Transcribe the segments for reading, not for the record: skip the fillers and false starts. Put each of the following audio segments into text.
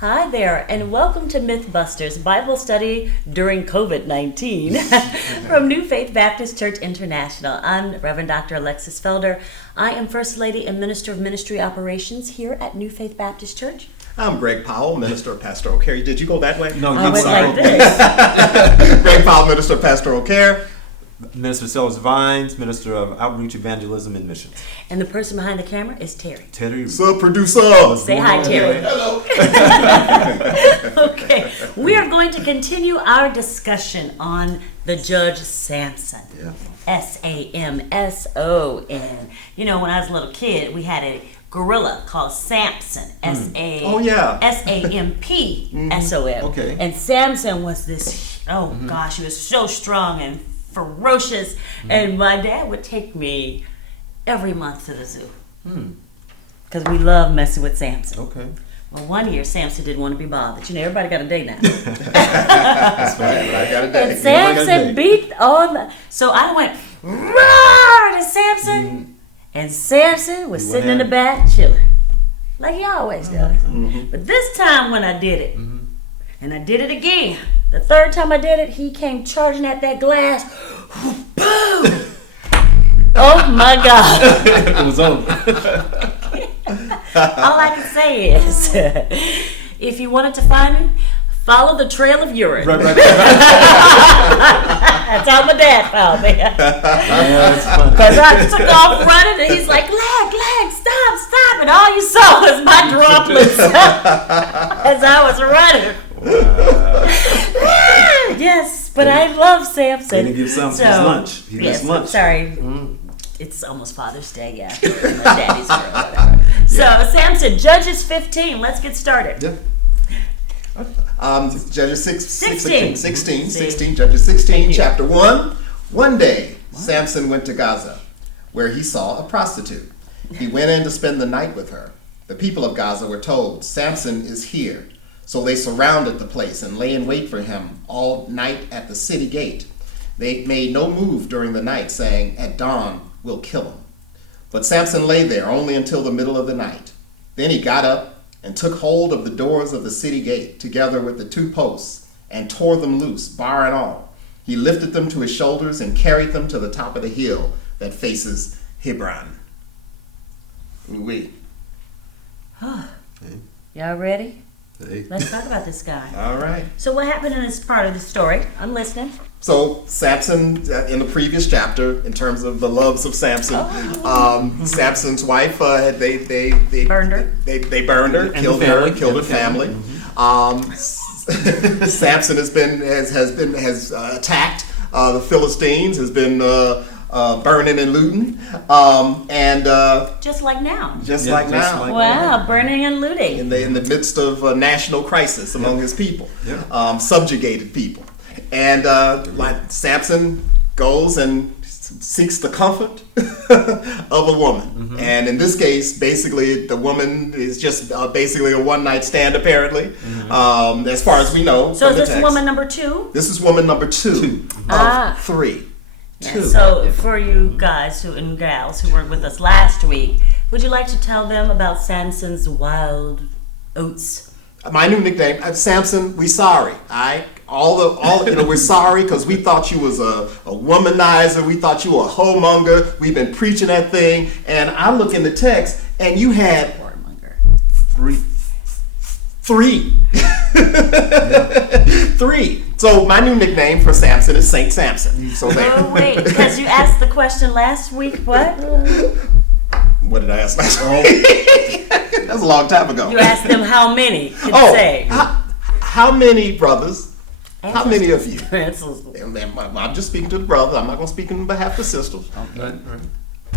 Hi there, and welcome to Mythbusters Bible Study during COVID-19 from New Faith Baptist Church International. I'm Reverend Dr. Alexis Felder. I am First Lady and Minister of Ministry Operations here at New Faith Baptist Church. I'm Greg Powell, Minister of Pastoral Care. Did you go that way? No, I went like this. Greg Powell, Minister of Pastoral Care. Minister Sellars Vines, Minister of Outreach, Evangelism, and Missions. And the person behind the camera is Terry. Terry. Sub-producer. Say hi, Terry. Hello. Okay, we are going to continue our discussion on the Judge Samson. Yeah. S-A-M-S-O-N. You know, when I was a little kid, we had a gorilla called Samson. Oh, yeah. S-A-M-P-S-O-N. Okay. And Samson was this, gosh, he was so strong and ferocious. And my dad would take me every month to the zoo. Because we love messing with Samson. Okay. Well, one year Samson didn't want to be bothered. You know, everybody got a day now. That's right. I got a day. And Samson beat on the... So I went, roar to Samson. And Samson was sitting in the back chilling. Like he always does. But this time when I did it, and I did it again, the third time I did it, he came charging at that glass. Boom! Oh my God. It was over. All I can say is, if you wanted to find me, follow the trail of urine. Right. That's how my dad found me. Yeah, that's funny. Because I took off running and he's like, Leg, stop. And all you saw was my droplets as I was running. Yes, but I love Samson. They didn't give Samson his lunch. He missed lunch. Sorry. It's almost Father's Day, yeah. My daddy's girl, whatever. So, Samson, Judges 15. Let's get started. Yeah. Judges 16, See? Judges 16, Thank you. chapter 1. One day, Samson went to Gaza, where he saw a prostitute. He went in to spend the night with her. The people of Gaza were told, Samson is here. So they surrounded the place and lay in wait for him all night at the city gate. They made no move during the night, saying, at dawn, we'll kill him. But Samson lay there only until the middle of the night. Then he got up and took hold of the doors of the city gate, together with the two posts, and tore them loose, bar and all. He lifted them to his shoulders and carried them to the top of the hill that faces Hebron. Oui. Y'all ready? Hey. Let's talk about this guy. All right. So what happened in this part of the story? I'm listening. So Samson, in the previous chapter, in terms of the loves of Samson, Samson's wife, they Burned her. They burned her, And killed the her, family. killed her And the family. family. Samson has attacked the Philistines, has been burning and looting, and Just like now. just Yeah, like just now. like- Wow, burning and looting. in the midst of a national crisis among his people, Yeah. subjugated people. And like Samson goes and seeks the comfort of a woman. And in this case, basically, the woman is just basically a one-night stand, apparently, as far as we know. So from is the this text. woman number 2? This is woman number 2 of 3. And so for you guys and gals who weren't with us last week, would you like to tell them about Samson's wild oats? My new nickname, Samson. We sorry. We're sorry because we thought you was a womanizer. We thought you were a homemonger. We've been preaching that thing, and I look in the text, and you had Whoremonger. 3. 3. So my new nickname for Samson is Saint Samson. So there. Oh, wait, because you asked the question last week, what? What did I ask last week? That was a long time ago. You asked them how many could Oh, say. how many brothers? How many of you? Answers. I'm just speaking to the brothers. I'm not going to speak on behalf of the sisters. Right.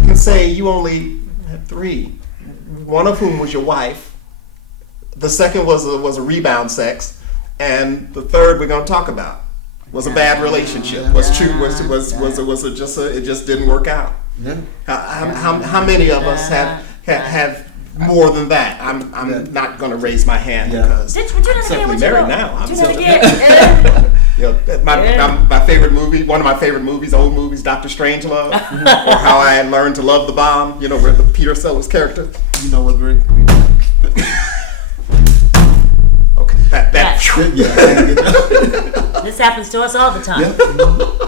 You can say you only had 3. One of whom was your wife. The second was a rebound sex, and the third we're going to talk about was a bad relationship. It just didn't work out. Yeah. How many of us have more than that? I'm not going to raise my hand because Would you not I'm simply what you married know? now. Would I'm you not simply- again? You know, my favorite movie, one of my favorite movies, old movies, Dr. Strangelove, or How I Learned to Love the Bomb. You know, where the Peter Sellers character. You know what, Greg? This happens to us all the time.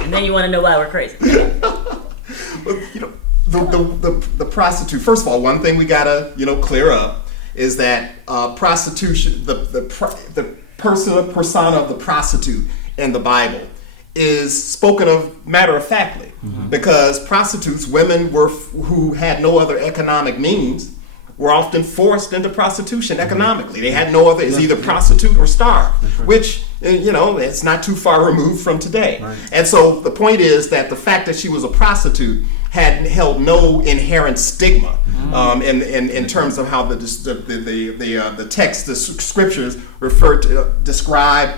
And then you want to know why we're crazy. But, you know, the prostitute. First of all, one thing we gotta clear up is that prostitution, the persona of the prostitute in the Bible is spoken of matter-of-factly, because prostitutes, women who had no other economic means, were often forced into prostitution economically. They had no other, it's either prostitute or starve, which, it's not too far removed from today. Right. And so the point is that the fact that she was a prostitute had held no inherent stigma in terms of how the text, the scriptures describe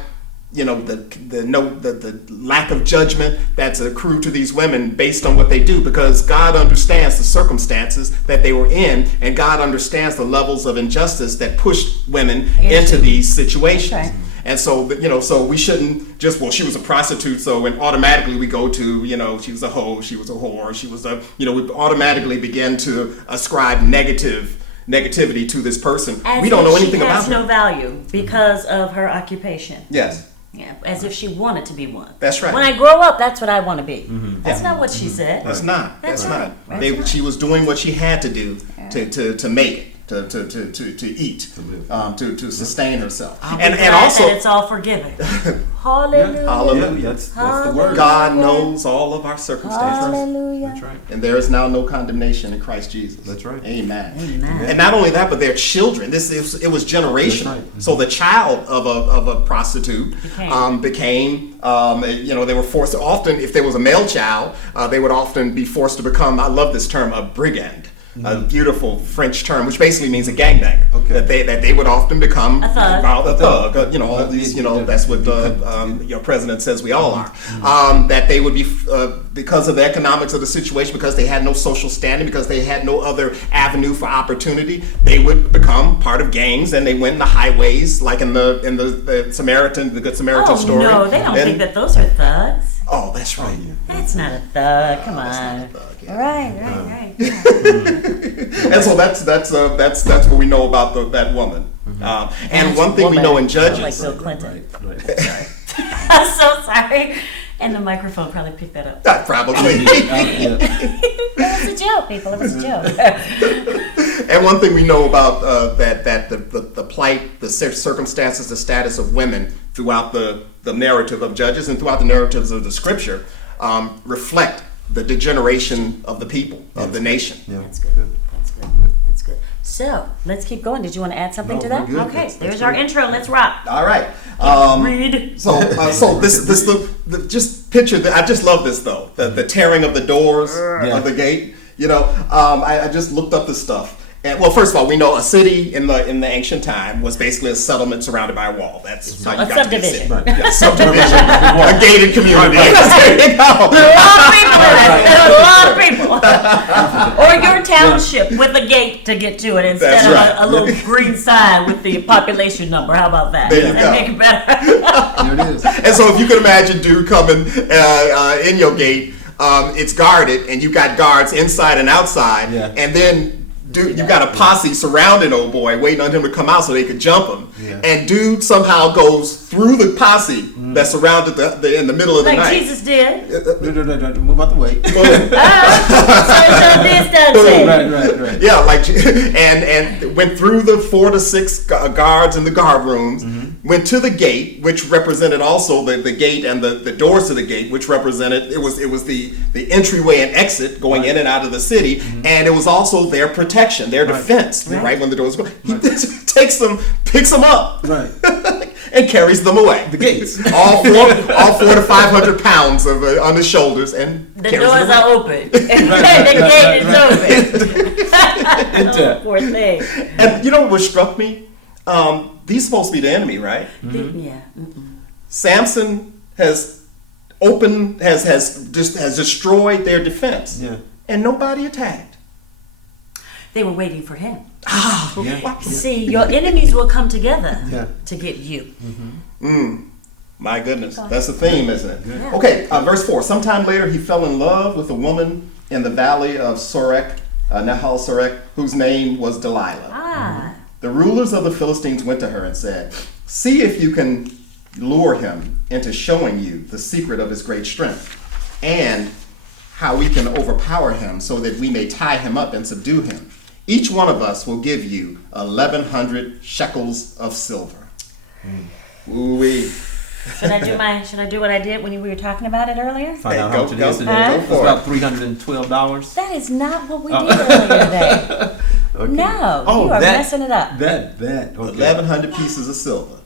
the lack of judgment that's accrued to these women based on what they do, because God understands the circumstances that they were in, and God understands the levels of injustice that pushed women into these situations. Okay. And so, so we shouldn't just, she was a prostitute, so and automatically we go to, she was a hoe, she was a whore, she was a, we automatically begin to ascribe negativity to this person. We don't know anything about her. She has no value because of her occupation. Yes. Yeah, as if she wanted to be one. That's right. When I grow up, that's what I want to be. That's not what she said. That's not. That's not. Right. She was doing what she had to do to make it. To eat, to sustain herself, and also that it's all forgiven. Hallelujah. Hallelujah. That's the word. God knows all of our circumstances. Hallelujah. That's right. And there is now no condemnation in Christ Jesus. That's right. Amen. Amen. And not only that, but their children. It was generational. Right. So the child of a prostitute became they were forced to, often, if there was a male child, they would often be forced to become, I love this term, a brigand. A beautiful French term, which basically means a gangbanger. Okay. That they would often become a thug. All these, that's what your president says we all are. That they would be because of the economics of the situation, because they had no social standing, because they had no other avenue for opportunity. They would become part of gangs, and they went in the highways, like in the Good Samaritan story. Oh no, they don't think that those are thugs. Oh, that's right. That's not a thug. Come on. That's not a thug. Yeah. Right. And so that's what we know about that woman. And one thing we know in Judges, like Bill Clinton. Right. Sorry. I'm so sorry. And the microphone probably picked that up. Probably. It was a joke, people. It was a joke. And one thing we know about that the plight, the circumstances, the status of women throughout the narrative of Judges and throughout the narratives of the Scripture reflect the degeneration of the people, of the nation. Yeah. That's good. That's good. So let's keep going. Did you want to add something to that? Okay, there's our intro. Let's rock. All right. Read. So this just picture. I just love this though. The tearing of the doors of the gate. I just looked up this stuff. And, well, first of all, we know a city in the ancient time was basically a settlement surrounded by a wall. That's how you got to be a city. Right. Yeah, subdivision, a gated community. A lot of people. Or your township with a gate to get to it instead of a little green sign with the population number. How about that? There you go. Make it better. There it is. And so if you can imagine dude coming in your gate, it's guarded, and you got guards inside and outside, and then dude, you got a posse surrounding old boy, waiting on him to come out so they could jump him. Yeah. And dude somehow goes through the posse that surrounded in the middle of the night. Like Jesus did. No, move out the way. Right. Yeah, and went through the 4 to 6 guards in the guard rooms, went to the gate, which represented also the gate and the doors to the gate, which represented it was the entryway and exit going in and out of the city, and it was also their protection, their defense. Right when the doors go, he takes them, picks them up, and carries them away. The gates, all 4 to 500 pounds on his shoulders, and the doors are open. The gate is open. Oh, poor thing. And you know what struck me? These supposed to be the enemy, right? Yeah. Samson has destroyed their defense, and nobody attacked. They were waiting for him. See, your enemies will come together to get you. My goodness, that's the theme, isn't it? Yeah. Okay, verse 4. Sometime later, he fell in love with a woman in the valley of Sorek, Nahal Sorek, whose name was Delilah. The rulers of the Philistines went to her and said, See if you can lure him into showing you the secret of his great strength and how we can overpower him so that we may tie him up and subdue him. Each one of us will give you 1,100 shekels of silver. Ooh-wee. Should I do what I did when we were talking about it earlier? Find out how much it is today. Huh? It's about $312. That is not what we did earlier today. Okay. No, you are messing it up. That. Okay. 1,100 pieces of silver.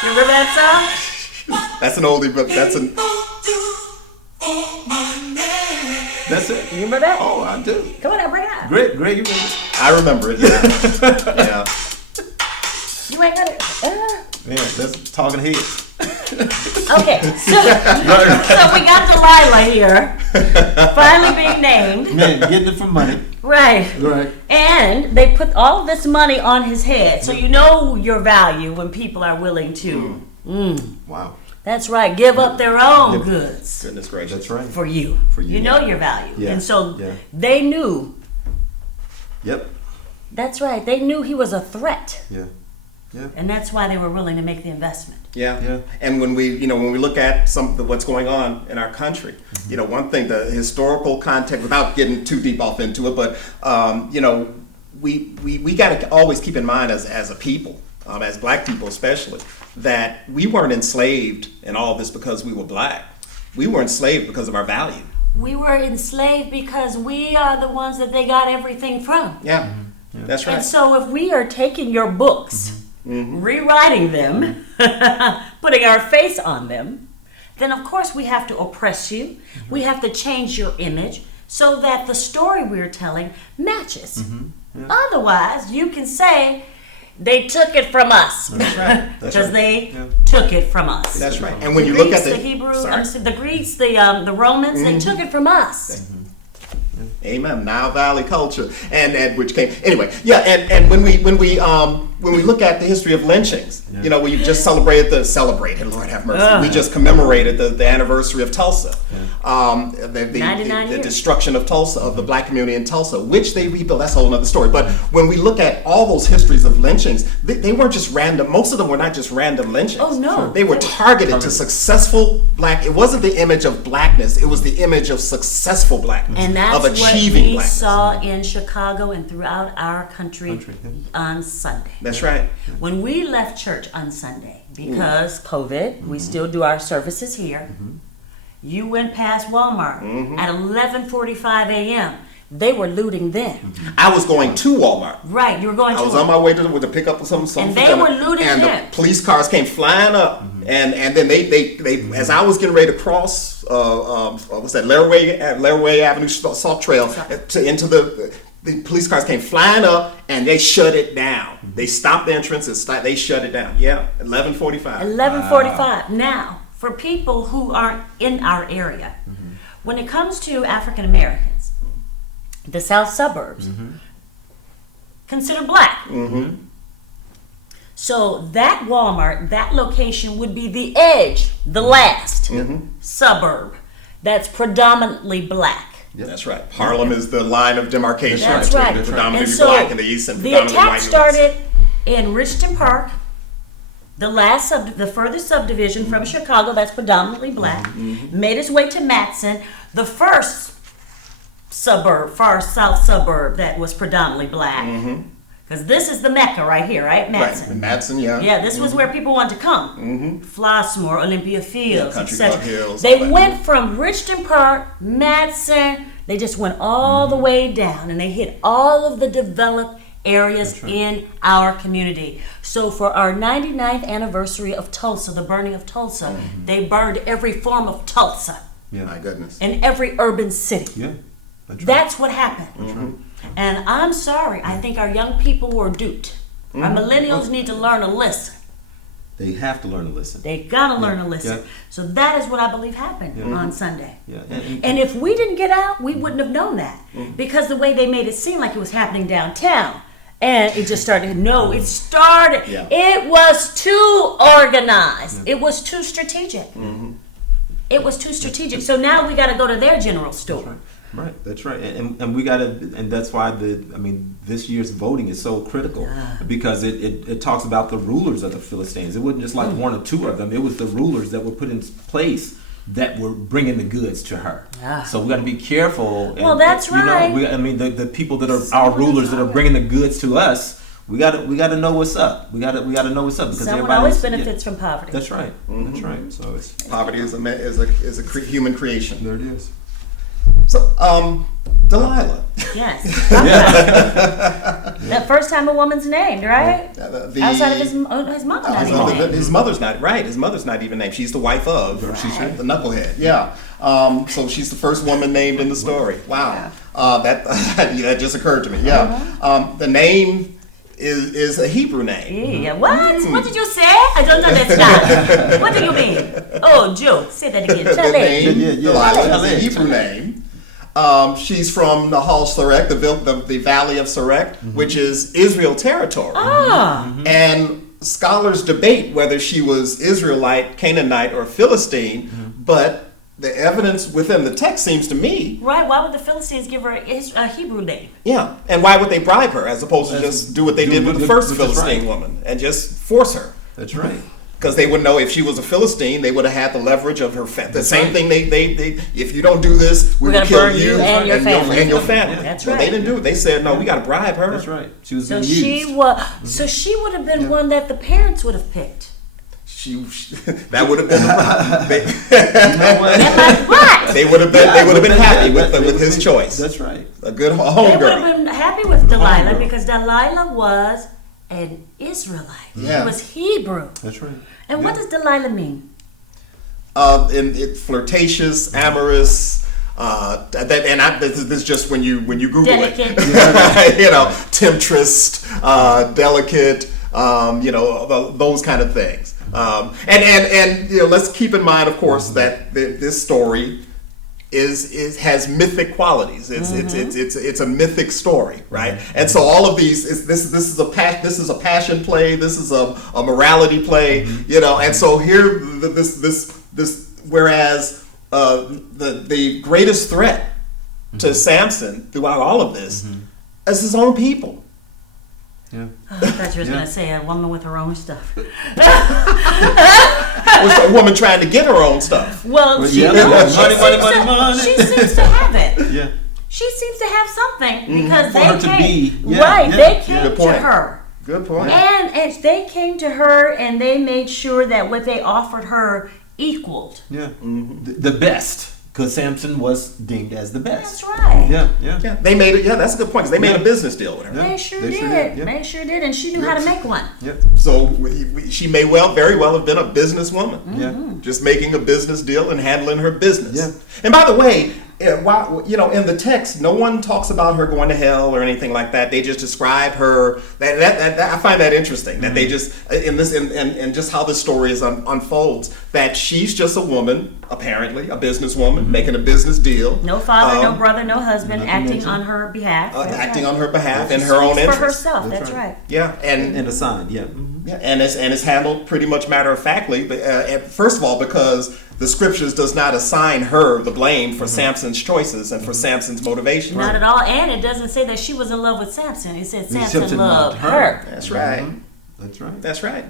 You remember that song? That's an oldie, but that's an... That's it. You remember that? Oh, I do. Come on, now, bring it up. Greg, you remember it? I remember it. Yeah. You ain't got it. Man, that's talking heads. Okay, so we got Delilah here, finally being named. Man, getting it for money. Right. Right. And they put all this money on his head, so you know your value when people are willing to. Wow. That's right. Give up their own goods. Goodness gracious. That's right. For you. You know your value. Yeah. And so they knew. Yep. That's right. They knew he was a threat. Yeah. Yeah. And that's why they were willing to make the investment. Yeah. And when we look at what's going on in our country, one thing, the historical context, without getting too deep off into it, but we got to always keep in mind as a people, as black people especially, that we weren't enslaved in all this because we were black. We were enslaved because of our value. We were enslaved because we are the ones that they got everything from. Yeah. That's right. And so if we are taking your books, rewriting them, putting our face on them, then of course we have to oppress you. We have to change your image so that the story we're telling matches. Otherwise, you can say they took it from us. That's right. Because they took it from us. That's right. And when you look at the Hebrew, the Greeks, the Romans, they took it from us. Amen. Nile Valley culture, and which came anyway. Yeah, and when we look at the history of lynchings, we just celebrated Lord have mercy. We just commemorated the anniversary of Tulsa, the destruction of Tulsa, of the black community in Tulsa, which they rebuilt. That's a whole other story. But when we look at all those histories of lynchings, they weren't just random. Most of them were not just random lynchings. Oh no, they were targeted to successful black. It wasn't the image of blackness. It was the image of successful blackness, and that's of achieving what we blackness. saw in Chicago and throughout our country on Sunday. That's right. When we left church on Sunday, because COVID, we still do our services here. You went past Walmart at 11:45 a.m. They were looting then. I was going to Walmart. Right, you were going to. I was on my way to pick up some. And they were looting and then. the police cars came flying up, and then they as I was getting ready to cross, what's that, Laraway Avenue Salt Trail into the police cars came flying up and they shut it down. They stopped the entrance and they shut it down. Yeah, 11:45. 11:45. Wow. Now, for people who aren't in our area, when it comes to African Americans, the South suburbs, considered black. So that Walmart, that location would be the edge, the last suburb that's predominantly black. Yeah, that's right. Harlem is the line of demarcation. That's right. Predominantly black in the east and the predominantly attack white. started in Richton Park, the furthest subdivision from Chicago that's predominantly black, made its way to Matteson, the first far south suburb that was predominantly black. Because this is the Mecca right here, right? Matteson. Right, Matteson, yeah. Yeah, this was where people wanted to come. Flossmoor, Olympia Fields, etc. Hills, they went from Richton Park, Matteson, they just went all the way down and they hit all of the developed areas in our community. So for our 99th anniversary of Tulsa, the burning of Tulsa, they burned every form of Tulsa. Yeah, my goodness. In every urban city. Yeah. That's what happened. And I'm sorry, I think our young people were duped. Our millennials need to learn a lesson. They have to learn to listen. They gotta learn a lesson. Yeah. So that is what I believe happened on Sunday. Yeah. And if we didn't get out, we wouldn't have known that. Because the way they made it seem like it was happening downtown. And it just started. No, it started. Yeah. It was too organized. It was too strategic. It was too strategic. So now we got to go to their general store. Right, that's right, and we gotta, and that's why this year's voting is so critical, because it talks about the rulers of the Philistines. It wasn't just like one or two of them; it was the rulers that were put in place that were bringing the goods to her. So we got to be careful. Well, that's right. The people that are our rulers that are bringing the goods to us. We got to know what's up. We got to know what's up, because someone always benefits from poverty. That's right. Mm-hmm. That's right. So it's Poverty is a human creation. There it is. So, Delilah. Yes. That first time a woman's named, right? Outside of his mother. His mother's not right. His mother's not even named. She's the wife of the knucklehead. Yeah. So she's the first woman named in the story. Wow. That just occurred to me. Yeah. The name is a Hebrew name. Yeah. What? What did you say? I don't understand. What do you mean? Oh, Joe, say that again. The name Delilah is a Hebrew name. She's from Nahal Sarek, the Valley of Sarek, which is Israel territory. And scholars debate whether she was Israelite, Canaanite, or Philistine, but the evidence within the text seems to me... Right, why would the Philistines give her a Hebrew name? Yeah, and why would they bribe her as opposed to just do what they did with the first Philistine woman and just force her? That's right. Because they would know if she was a Philistine, they would have had the leverage of her family. The same thing they if you don't do this, we're going to kill you and your family. That's right. They didn't do it. They said, no, we got to bribe her. That's right. She was so she would have been one that the parents would have picked. That would have been they would have been happy with his choice. That's right. A good home They would girl. have been happy with Delilah because Delilah was an Israelite. Yeah. She was Hebrew. That's right. And what does Delilah mean? Flirtatious, amorous. This is just when you Google Delicate. it. Temptress, delicate. Those kind of things. And let's keep in mind, of course, that this story has mythic qualities. It's a mythic story, right? And so all of these this is a passion play. This is a morality play, And so here this whereas the greatest threat to Samson throughout all of this is his own people. Yeah. I thought you was going to say a woman with her own stuff. Was a woman trying to get her own stuff. Well, she seems to have it. Yeah. She seems to have something because For they her to came. be. They came to her. Good point. And they came to her and they made sure that what they offered her equaled. Yeah. The best. Because Samson was deemed as the best. That's right. Yeah. They made it. Yeah, that's a good point. Because they made a business deal with her. They sure did. They sure did, and she knew how to make one. Yep. So she may very well have been a businesswoman. Yeah. Just making a business deal and handling her business. Yeah. And by the way, in the text, no one talks about her going to hell or anything like that. They just describe her. That I find that interesting. That they just and just how the story unfolds. That she's just a woman, apparently a businesswoman, making a business deal. No father, no brother, no husband, acting on her behalf. Acting on her behalf in her own interest. For herself. That's right. Yeah, And assigned. Yeah. Yeah, and it's handled pretty much matter of factly. But first of all, because the scriptures does not assign her the blame for Samson's choices and for Samson's motivation. Not at all, and it doesn't say that she was in love with Samson. It said Samson loved her. That's right. That's right. That's right.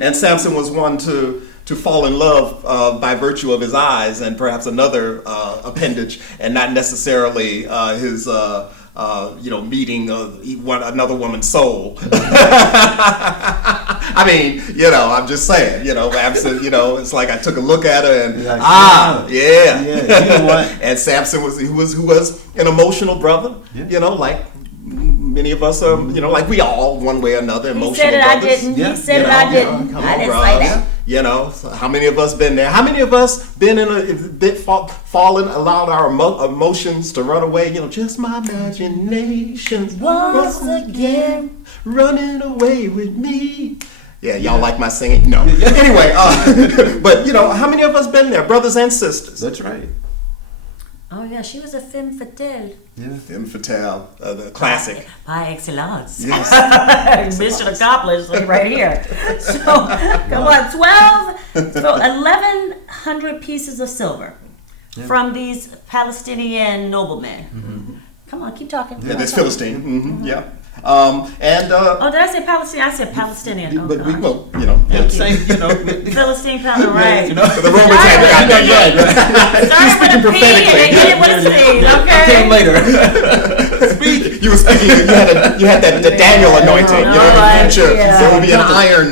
And Samson was one to fall in love by virtue of his eyes and perhaps another appendage, and not necessarily his. Meeting another woman's soul. I mean, I'm just saying, it's like I took a look at her and yeah. You know what? And Samson was an emotional brother, like many of us are, like we all, one way or another, emotional brothers. He said it, I didn't. He said it, I didn't. I didn't say that. So how many of us been there? How many of us been in a bit fallen, allowed our emotions to run away? Just my imagination once again running away with me. Yeah, y'all like my singing? No. Anyway, but how many of us been there, brothers and sisters? That's right. Oh yeah, she was a femme fatale. Yeah, femme fatale, the classic. Par excellence. Yes. Mission accomplished right here. So, come on, 1,100 pieces of silver, from these Palestinian noblemen. Come on, keep talking. Yeah, this Philistine. Yeah. Oh, did I say Palestinian? I said Palestinian. Oh, But we, gosh. well, Same, Philistine, right. the Romans had got that right. Started with a P and then get it with a C, okay? Came later. Speak. You were speaking. You had that the Daniel anointing. No in the future idea. there will be an iron.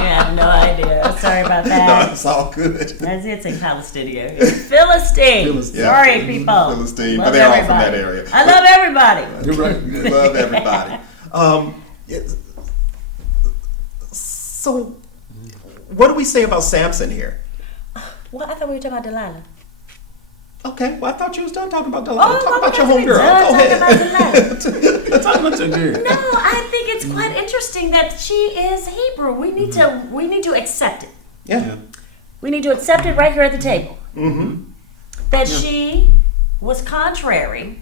Yeah, no idea. Sorry about No, that. it's all good. That's it, say Palestinian. Philistine. Yeah. Sorry, people. Philistine, Love but they're all from everybody. that area. I love everybody. You're right. Love everybody. So, what do we say about Samson here? Well, I thought we were talking about Delilah. Okay, well, I thought you was done talking about Delilah. Oh, Talk about your we homegirl. done Go talking ahead. about Delilah. Talk about your girl. No, I think it's quite interesting that she is Hebrew. We need to accept it. Yeah. We need to accept it right here at the table. Mm-hmm. That she was contrary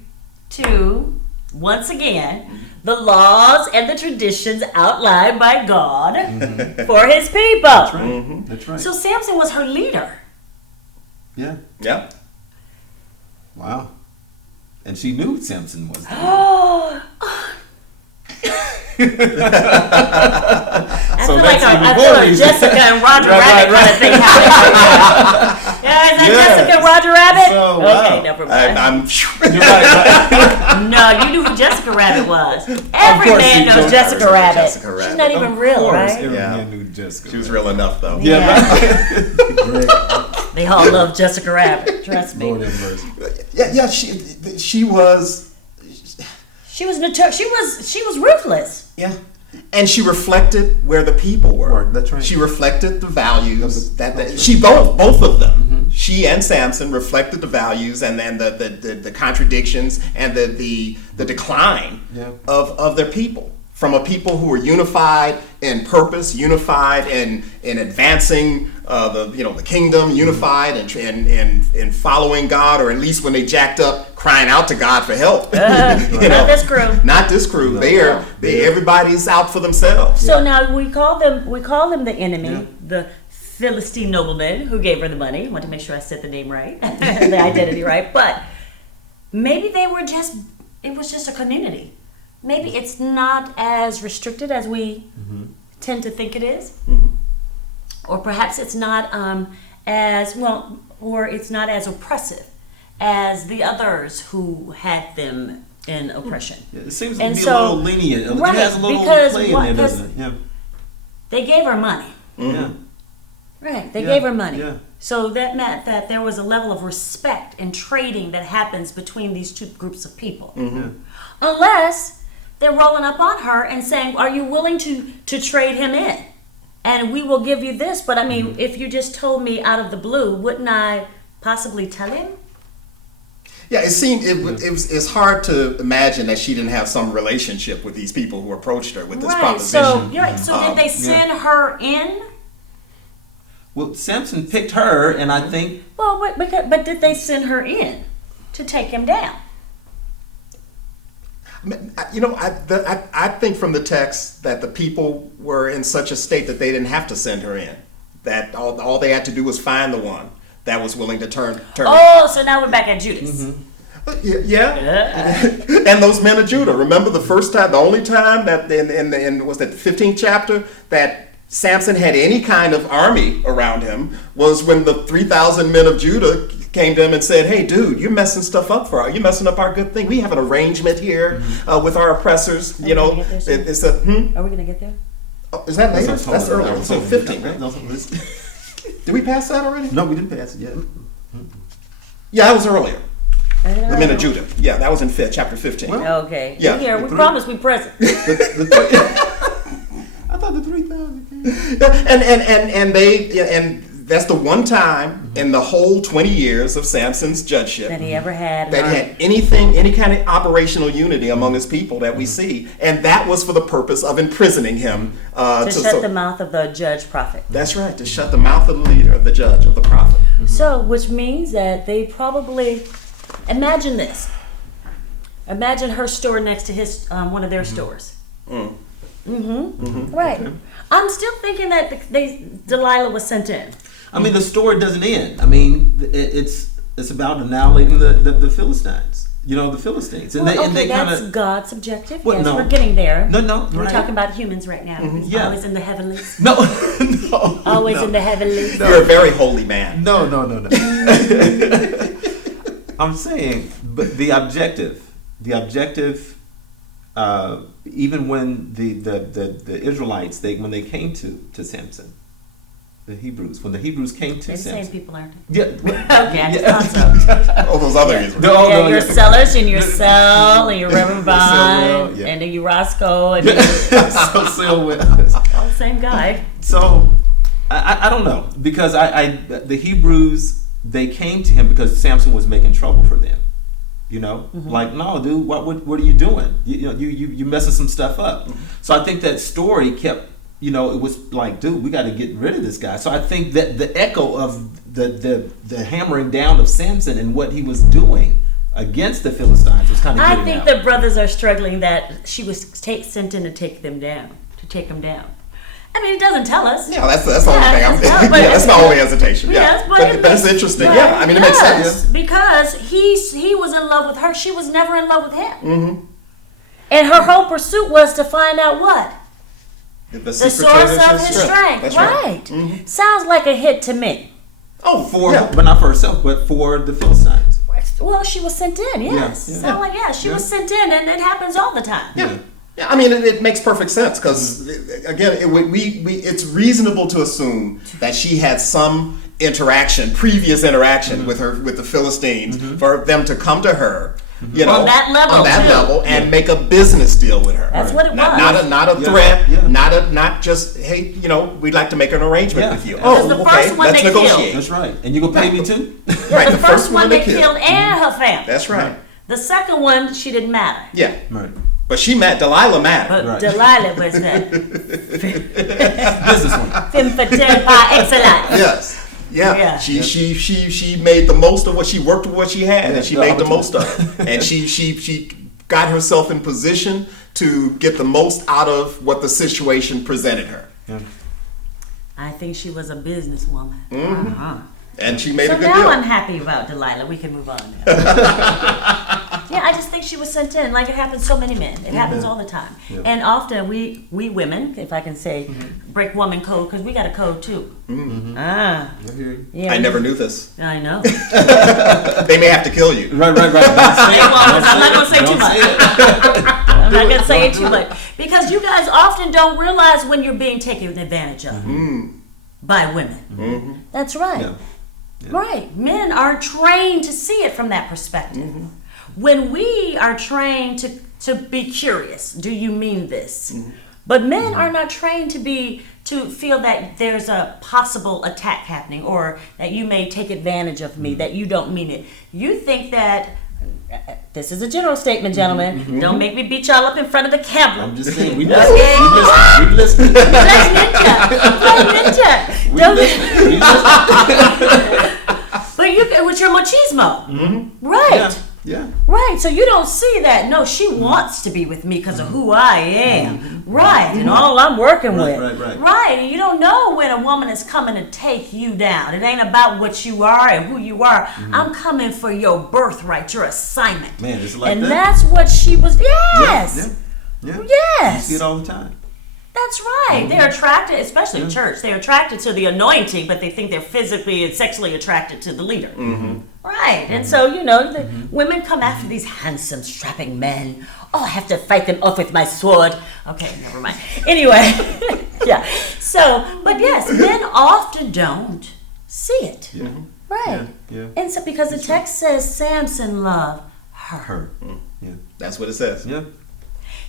to, once again, the laws and the traditions outlined by God for his people. That's right. That's right. So Samson was her leader. Yeah. Yeah. Wow. And she knew Samson was there. Oh, I So feel that's like even I more feel like reason. Jessica and Roger Right, Rabbit kind of thing happening. Yeah, is that Jessica and Roger Rabbit? So, wow. Okay, never mind. You're right. No, you knew who Jessica Rabbit was. Every course man you knows know Jessica her. Rabbit. Jessica She's Rabbit. not even Of real, course, right? every Yeah. man knew Jessica. She was real enough, though. Yeah. Right. They all love Jessica Rabbit. Trust me. Lord have mercy. Yeah. She was. She was she was ruthless. Yeah. And she reflected where the people were. That's right. She reflected the values that she both of them. She and Samson reflected the values and then the contradictions and the decline of their people. From a people who were unified in purpose, unified in advancing the kingdom, unified in following God, or at least when they jacked up, crying out to God for help. Not this crew. Not this crew. No. Everybody's out for themselves. So now we call them the enemy, the Philistine nobleman who gave her the money. I want to make sure I said the name right, the identity right. But maybe it was just a community. Maybe it's not as restricted as we tend to think it is. Or perhaps it's not or it's not as oppressive as the others who had them in oppression. Yeah, it seems to And be so- a little lenient. right, It has a little because play in what- there, because- doesn't it? Yeah. They gave her money. Yeah. Right, they Yeah, gave her money. yeah. So that meant that there was a level of respect and trading that happens between these two groups of people. Unless they're rolling up on her and saying, are you willing to trade him in? And we will give you this. But I mean, if you just told me out of the blue, wouldn't I possibly tell him? Yeah, it seemed it's hard to imagine that she didn't have some relationship with these people who approached her with this proposition. So, you're right. So did they send her in? Well, Samson picked her, and I think Well, but did they send her in to take him down? I think from the text that the people were in such a state that they didn't have to send her in. That all they had to do was find the one that was willing to turn. Oh, so now we're back at Judas. Yeah. And those men of Judah. Remember the only time that in was that the 15th chapter that Samson had any kind of army around him was when the 3,000 men of Judah came to him and said, "Hey, dude, you're messing stuff up you're messing up our good thing. We have an arrangement here with our oppressors. You know, it's a Are we gonna get there? Oh, is that later? That's early. early. So 15, right? Did we pass that already? No, we didn't pass it yet. Yeah, that was earlier. The men of Judah. Yeah, that was in chapter 15. Okay. Yeah. Here, we promise we present. I thought the 3,000 came. And that's the one time in the whole 20 years of Samson's judgeship That he ever had. that he had any kind of operational unity among his people that we see, and that was for the purpose of imprisoning him. to shut the mouth of the judge prophet. That's right, to shut the mouth of the leader, of the judge, of the prophet. So, which means that they probably, imagine this. Imagine her store next to his one of their stores. Right. I'm still thinking that Delilah was sent in. I mean, the story doesn't end. I mean, it's about annihilating the Philistines. The Philistines, and they kind that's of God's objective. Well, yes, no. we're getting there. No, We're right. talking about humans right now. Yeah. Always in the heavenlies. no, Always no. in the heavenlies. You're a very holy man. No. I'm saying, but the objective, even when the Israelites, when they came to Samson, when the Hebrews came to They're the Samson. same people, aren't Yeah. they? Okay, I just thought so. All those other Israelites. Yeah, your Sellars and your Cell and your Reverend Vine yeah. and then your Roscoe and all the same guy. So I don't know, because the Hebrews, they came to him because Samson was making trouble for them. Like, no, dude, what are you doing? You messing some stuff up. So I think that story kept, it was like, dude, we got to get rid of this guy. So I think that the echo of the hammering down of Samson and what he was doing against the Philistines was kind of I think the brothers are struggling that she was sent in to take them down, I mean, it doesn't tell us. Yeah, that's the only thing. That's my only hesitation. Yes, but it's interesting. Yeah, I mean, it makes sense. Because he was in love with her. She was never in love with him. Mm-hmm. And her whole pursuit was to find out what? The source of his strength. That's right. Mm-hmm. Sounds like a hit to me. Oh, but not for herself, but for the Philistines. Well, she was sent in, yes. Yeah. Sound like, she was sent in, and it happens all the time. Yeah. Yeah, I mean, it makes perfect sense because, again, it's reasonable to assume that she had some previous interaction with the Philistines for them to come to her, on that level, and make a business deal with her. That's what it was. Not a threat, not just, hey, we'd like to make an arrangement with you. Oh, the first one let's they negotiate. killed. That's right, and you gonna pay me too? Right, the first one they killed and her family. That's right. The second one, she didn't matter. Yeah. Right. But Delilah mattered. But Right. Delilah was that Businesswoman. femme fatale par excellence. Yes. Yeah. Yeah. She made the most of what she worked with what she had, and she made the most of it. And she got herself in position to get the most out of what the situation presented her. Yeah. I think she was a businesswoman. Mm-hmm. And she made a So good now deal. I'm happy about Delilah. We can move on now. Yeah, I just think she was sent in. Like it happens so many men. It happens all the time. Yeah. And often we women, if I can say, break woman code because we got a code too. Mm-hmm. I hear you. Yeah. I never knew this. I know. They may have to kill you. Right. I'm not going to say too much. I'm not going to say it too much. Because you guys often don't realize when you're being taken advantage of by women. Mm-hmm. That's right. Yeah. Yeah. Right. Men are trained to see it from that perspective. When we are trained to be curious, do you mean this? But men are not trained to feel that there's a possible attack happening or that you may take advantage of me, that you don't mean it. You think that, this is a general statement, gentlemen, don't make me beat y'all up in front of the camera. I'm just saying, we Okay. listen. Black ninja. But you, with your machismo, right? Yeah. Right, so you don't see that. No, she wants to be with me because of who I am. Right, and all I'm working with. Right. Right, and you don't know when a woman is coming to take you down. It ain't about what you are and who you are. I'm coming for your birthright, your assignment. Man, it's like and that. that's what she was. Yes. Yeah. Yes. You see it all the time. That's right. They're attracted, especially in church, they're attracted to the anointing, but they think they're physically and sexually attracted to the leader. Right. And so, the women come after these handsome, strapping men. Oh, I have to fight them off with my sword. Okay, never mind. Anyway, yeah. So, but yes, men often don't see it. Yeah. Right. Yeah. And so, because the text says Samson loved her. Yeah. That's what it says. Yeah.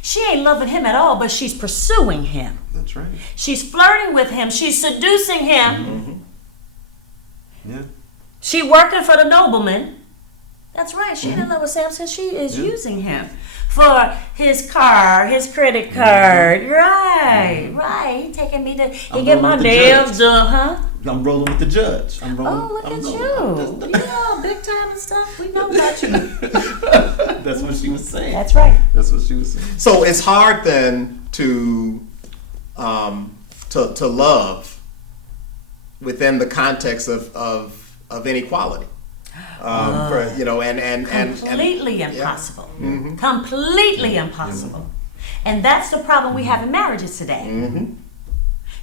She ain't loving him at all, but she's pursuing him. That's right. She's flirting with him. She's seducing him. Yeah. She working for the nobleman. That's right. She ain't in love with Samson. She is using him for his car, his credit card. Right. He taking me to. He get my nails done, huh? I'm rolling with the judge. Oh, look at you. Yeah, big time and stuff. We know about you. That's what she was saying. That's right. That's what she was saying. So it's hard then to love within the context of inequality. Completely impossible. Completely impossible. And that's the problem we have in marriages today.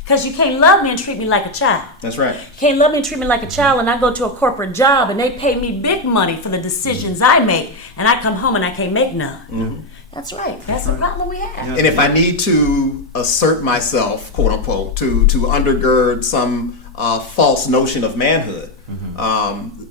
Because you can't love me and treat me like a child. That's right. You can't love me and treat me like a child, and I go to a corporate job and they pay me big money for the decisions I make, and I come home and I can't make none. That's right. That's the problem we have. And if I need to assert myself, quote unquote, to undergird some false notion of manhood,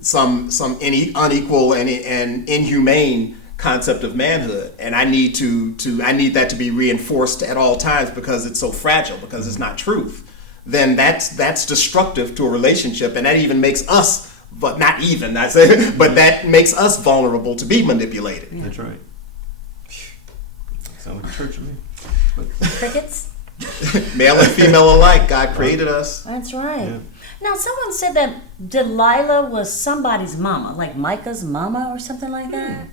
some unequal and inhumane concept of manhood, and I need that to be reinforced at all times because it's so fragile, because it's not truth, then that's destructive to a relationship, and that even makes us, but not even, I say, but that makes us vulnerable to be manipulated. That's right. Sounds like a church to me. Crickets? Male and female alike, God created us. That's right. Yeah. Now, someone said that Delilah was somebody's mama, like Micah's mama or something like that.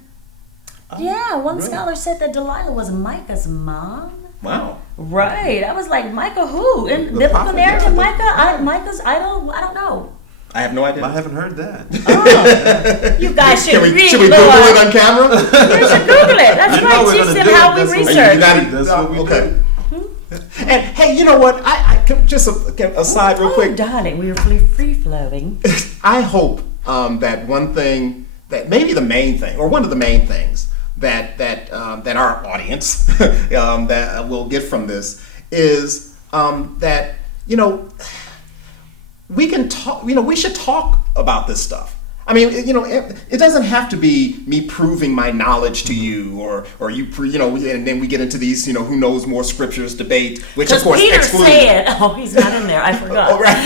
Yeah, one scholar said that Delilah was Micah's mom. Wow. Right. I was like, Micah who? In biblical narrative, Micah's idol? I don't know. I have no idea. I haven't heard that. Oh, you guys should read. Should we Google it on camera? You should Google it. That's right. Teach them how we research. That's what we do. And hey, you know what? I just aside real quick. Oh, darling, we were free floating. I hope that one thing, that maybe the main thing, or one of the main things that our audience that will get from this is that we can talk. We should talk about this stuff. I mean, it doesn't have to be me proving my knowledge to you, or you, and then we get into these, who knows more scriptures debate, which of course Peter excludes. said, he's not in there. I forgot. Oh, right.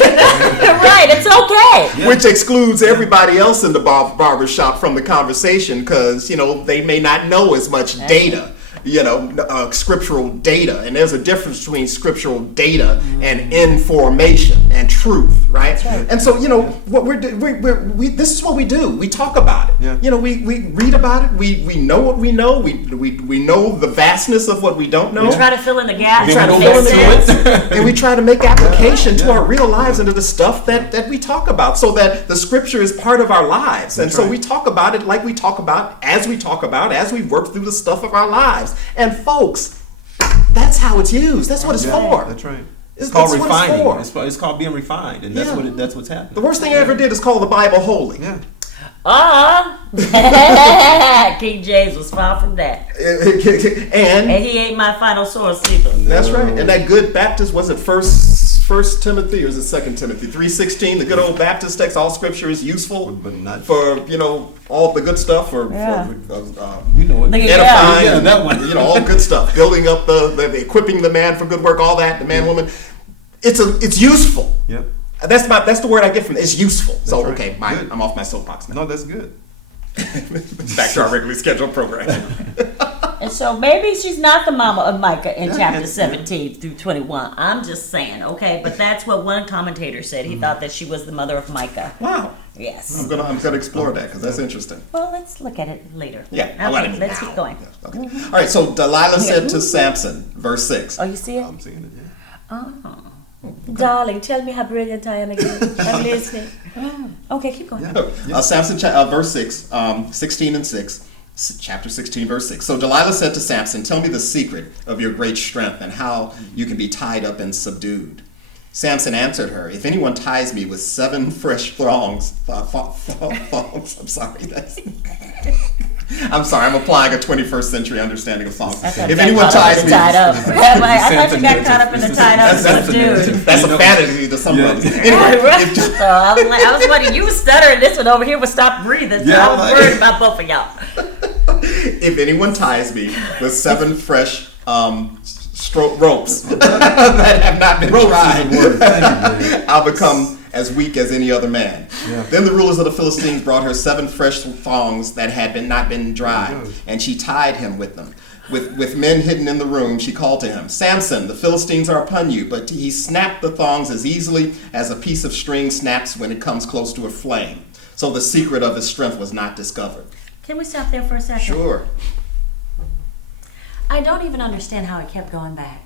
Right, it's okay. Yeah. Which excludes everybody else in the barber shop from the conversation, because they may not know as much data. Scriptural data, and there's a difference between scriptural data and information and truth, right? That's right. And so, what this is what we do. We talk about it. Yeah. We read about it. We know what we know. We know the vastness of what we don't know. We try to fill in the gaps. And we try to make application to our real lives and to the stuff that we talk about, so that the scripture is part of our lives. And so we talk about it like we talk about as we work through the stuff of our lives. And folks, that's how it's used. That's what it's for. That's right. It's called refining. It's called being refined, and that's what's happening. The worst thing I ever did is call the Bible holy. Yeah. King James was far from that. and he ain't my final source either. That's right. And that good Baptist, was it First Timothy or is it 2 Timothy 3:16? The good old Baptist text. All scripture is useful, but not for all the good stuff. For edifying. That one. All good stuff. Building up the equipping the man for good work. All that, the man, woman. It's useful. Yep. That's the word I get from it. It's useful. That's so right. okay, I'm off my soapbox now. No, that's good. Back to our regularly scheduled program. And so maybe she's not the mama of Micah in chapter 17 through 21. I'm just saying, okay? But that's what one commentator said. He thought that she was the mother of Micah. Wow. Yes. I'm gonna explore that, because that's interesting. Well, let's look at it later. Yeah. Okay, let's keep going. Okay. All right. So Delilah said to Samson, verse 6. Oh, you see it? I'm seeing it. Yeah. Oh. Okay. Darling, tell me how brilliant I am again. I'm listening. Okay, keep going. Yeah. Samson, verse 6, 16 and 6. Chapter 16, verse 6. So Delilah said to Samson, tell me the secret of your great strength and how you can be tied up and subdued. Samson answered her, if anyone ties me with 7 fresh thongs, I'm sorry, I'm applying a 21st century understanding of thongs. If anyone ties me... I thought you got caught up in the tied up and subdued. That's a fantasy to somebody. Anyway, so I was wondering, you were stuttering, this one over here would stop breathing, so I was worried about both of y'all. If anyone ties me with 7 fresh ropes that have not been tried, I'll become as weak as any other man. Yeah. Then the rulers of the Philistines brought her 7 fresh thongs that had not been dried, and she tied him with them. With men hidden in the room, she called to him, Samson, the Philistines are upon you. But he snapped the thongs as easily as a piece of string snaps when it comes close to a flame. So the secret of his strength was not discovered. Can we stop there for a second? Sure. I don't even understand how it kept going back.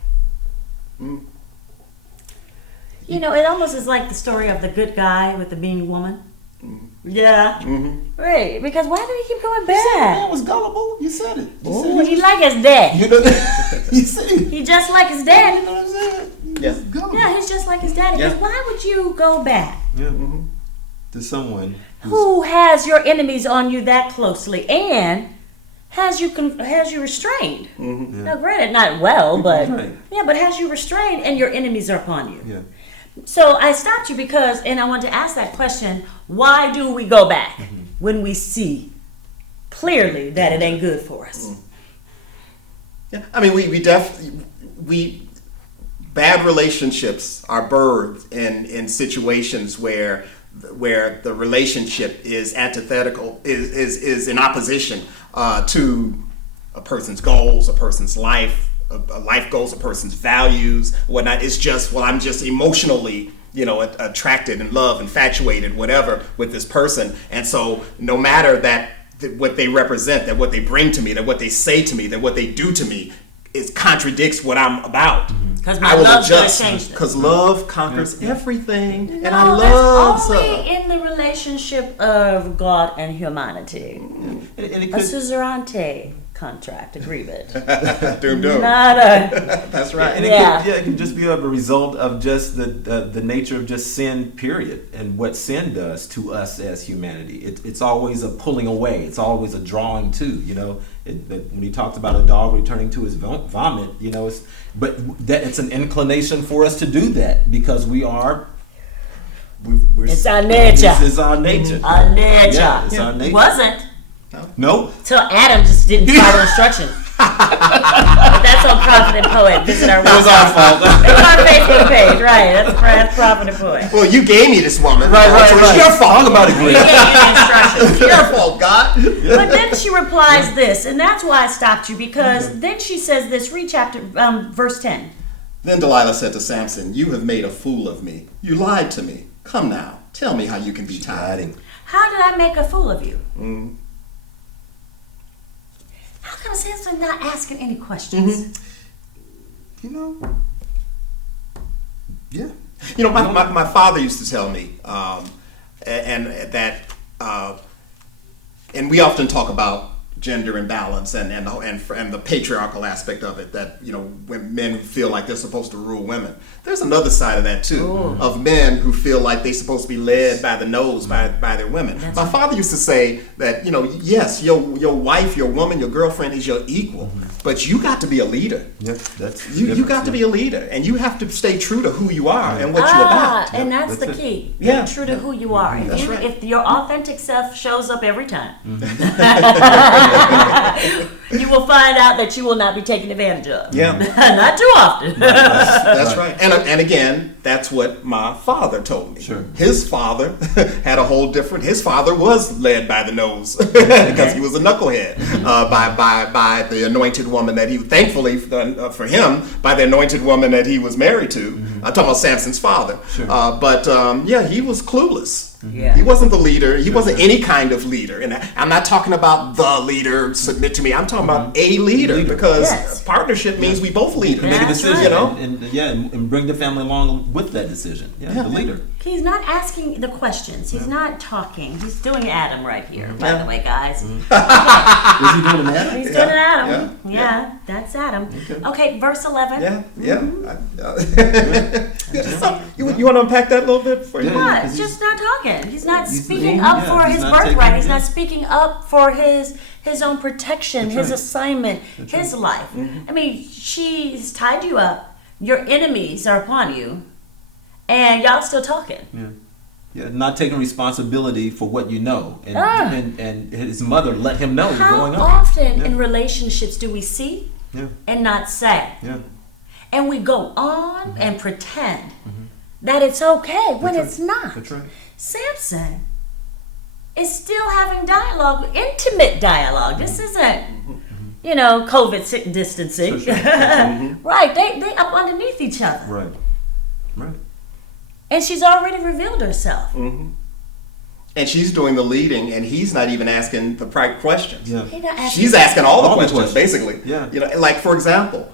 You know, it almost is like the story of the good guy with the mean woman. Yeah. Right. Because why do he keep going bad? Man was gullible. You said it. Ooh, he like his dad. You know that? You said it. He just like his dad. You know what I'm saying? Yeah. Yeah, he's just like his daddy. Yeah. Because why would you go back? Yeah. To someone Who has your enemies on you that closely and has you restrained? Now, granted, not well, but Right. yeah, but has you restrained and your enemies are upon you. Yeah. So I stopped you because, and I want to ask that question: why do we go back when we see clearly that it ain't good for us? Yeah, I mean, we bad relationships are birthed in situations where the relationship is antithetical, is in opposition to a person's goals, a person's life, a life goals, a person's values, whatnot. It's just, well, I'm just emotionally, attracted and love, infatuated, whatever, with this person, and so no matter that what they represent, that what they bring to me, that what they say to me, that what they do to me, contradicts what I'm about. Because I will adjust. Change Because love conquers everything, no, and I love that's only in the relationship of God and humanity. And it A could, suzerainty contract agreement. Doom doom. Not a That's right. and Yeah. it can just be a result of just the nature of just sin, period, and what sin does to us as humanity. It's always a pulling away. It's always a drawing to. When he talks about a dog returning to his vomit, but that it's an inclination for us to do that because we're It's our nature. This is our nature. Our nature. Yeah, it's our nature. Wasn't No. till Adam just didn't follow instructions. But that's on Prophet and Poet. Visit our It was our fault. It's our Facebook page, right? That's Prophet and Poet. Well, you gave me this woman. Right. So it's your fault. Talk about it, We Greg. gave you the instructions. It's your fault, God. But then she replies this, and that's why I stopped you, because then she says this, read chapter, verse 10. Then Delilah said to Samson, "You have made a fool of me. You lied to me. Come now, tell me how you can be tied." How did I make a fool of you? How come Samson not asking any questions? Yeah. My father used to tell me, and we often talk about gender imbalance and the patriarchal aspect of it, that when men feel like they're supposed to rule women. There's another side of that too, of men who feel like they're supposed to be led by the nose by their women. My father used to say that yes, your wife, your woman, your girlfriend is your equal, but you got to be a leader. Yeah, that's You got to be a leader, and you have to stay true to who you are and what you're about. And that's That's the it. key. Yeah. Being true to who you are. That's right. If your authentic self shows up every time, you will find out that you will not be taken advantage of. Yeah. Not too often. That's right. And again, that's what my father told me. Sure. His father had a whole different. His father was led by the nose because he was a knucklehead by the anointed woman that he, thankfully for him, by the anointed woman that he was married to. I'm talking about Samson's father. Sure. He was clueless. Yeah. He wasn't the leader. He wasn't any kind of leader. And I'm not talking about the leader, submit to me. I'm talking about a leader, because Yes. partnership means we both leaders. Make a That's decision, right. and bring the family along with that decision. The leader. He's not asking the questions. He's not talking. He's doing Adam right here, by the way, guys. Is he doing that? He's doing an Adam. Yeah, that's Adam. Okay, verse 11. So, you want to unpack that a little bit for you? What? Because Just not talking. He's not he's- speaking yeah, up for he's his not birthright. taking- He's not yeah. speaking up for his own protection, That's his right. assignment, his life. I mean, she's tied you up. Your enemies are upon you, and y'all still talking. Yeah, not taking responsibility for what you know, and Ah. and his mother let him know what's How going on. often in relationships do we see Yeah, and not say? yeah, And we go on and pretend that it's okay when That's it's not. that's right. Samson is still having dialogue, intimate dialogue. This isn't, COVID sitting distancing. Sure. Right, they up underneath each other. Right. And she's already revealed herself. And she's doing the leading, and he's not even asking the right questions. Yeah. He not asking- She's asking all the questions, questions. basically. Yeah. Like, for example,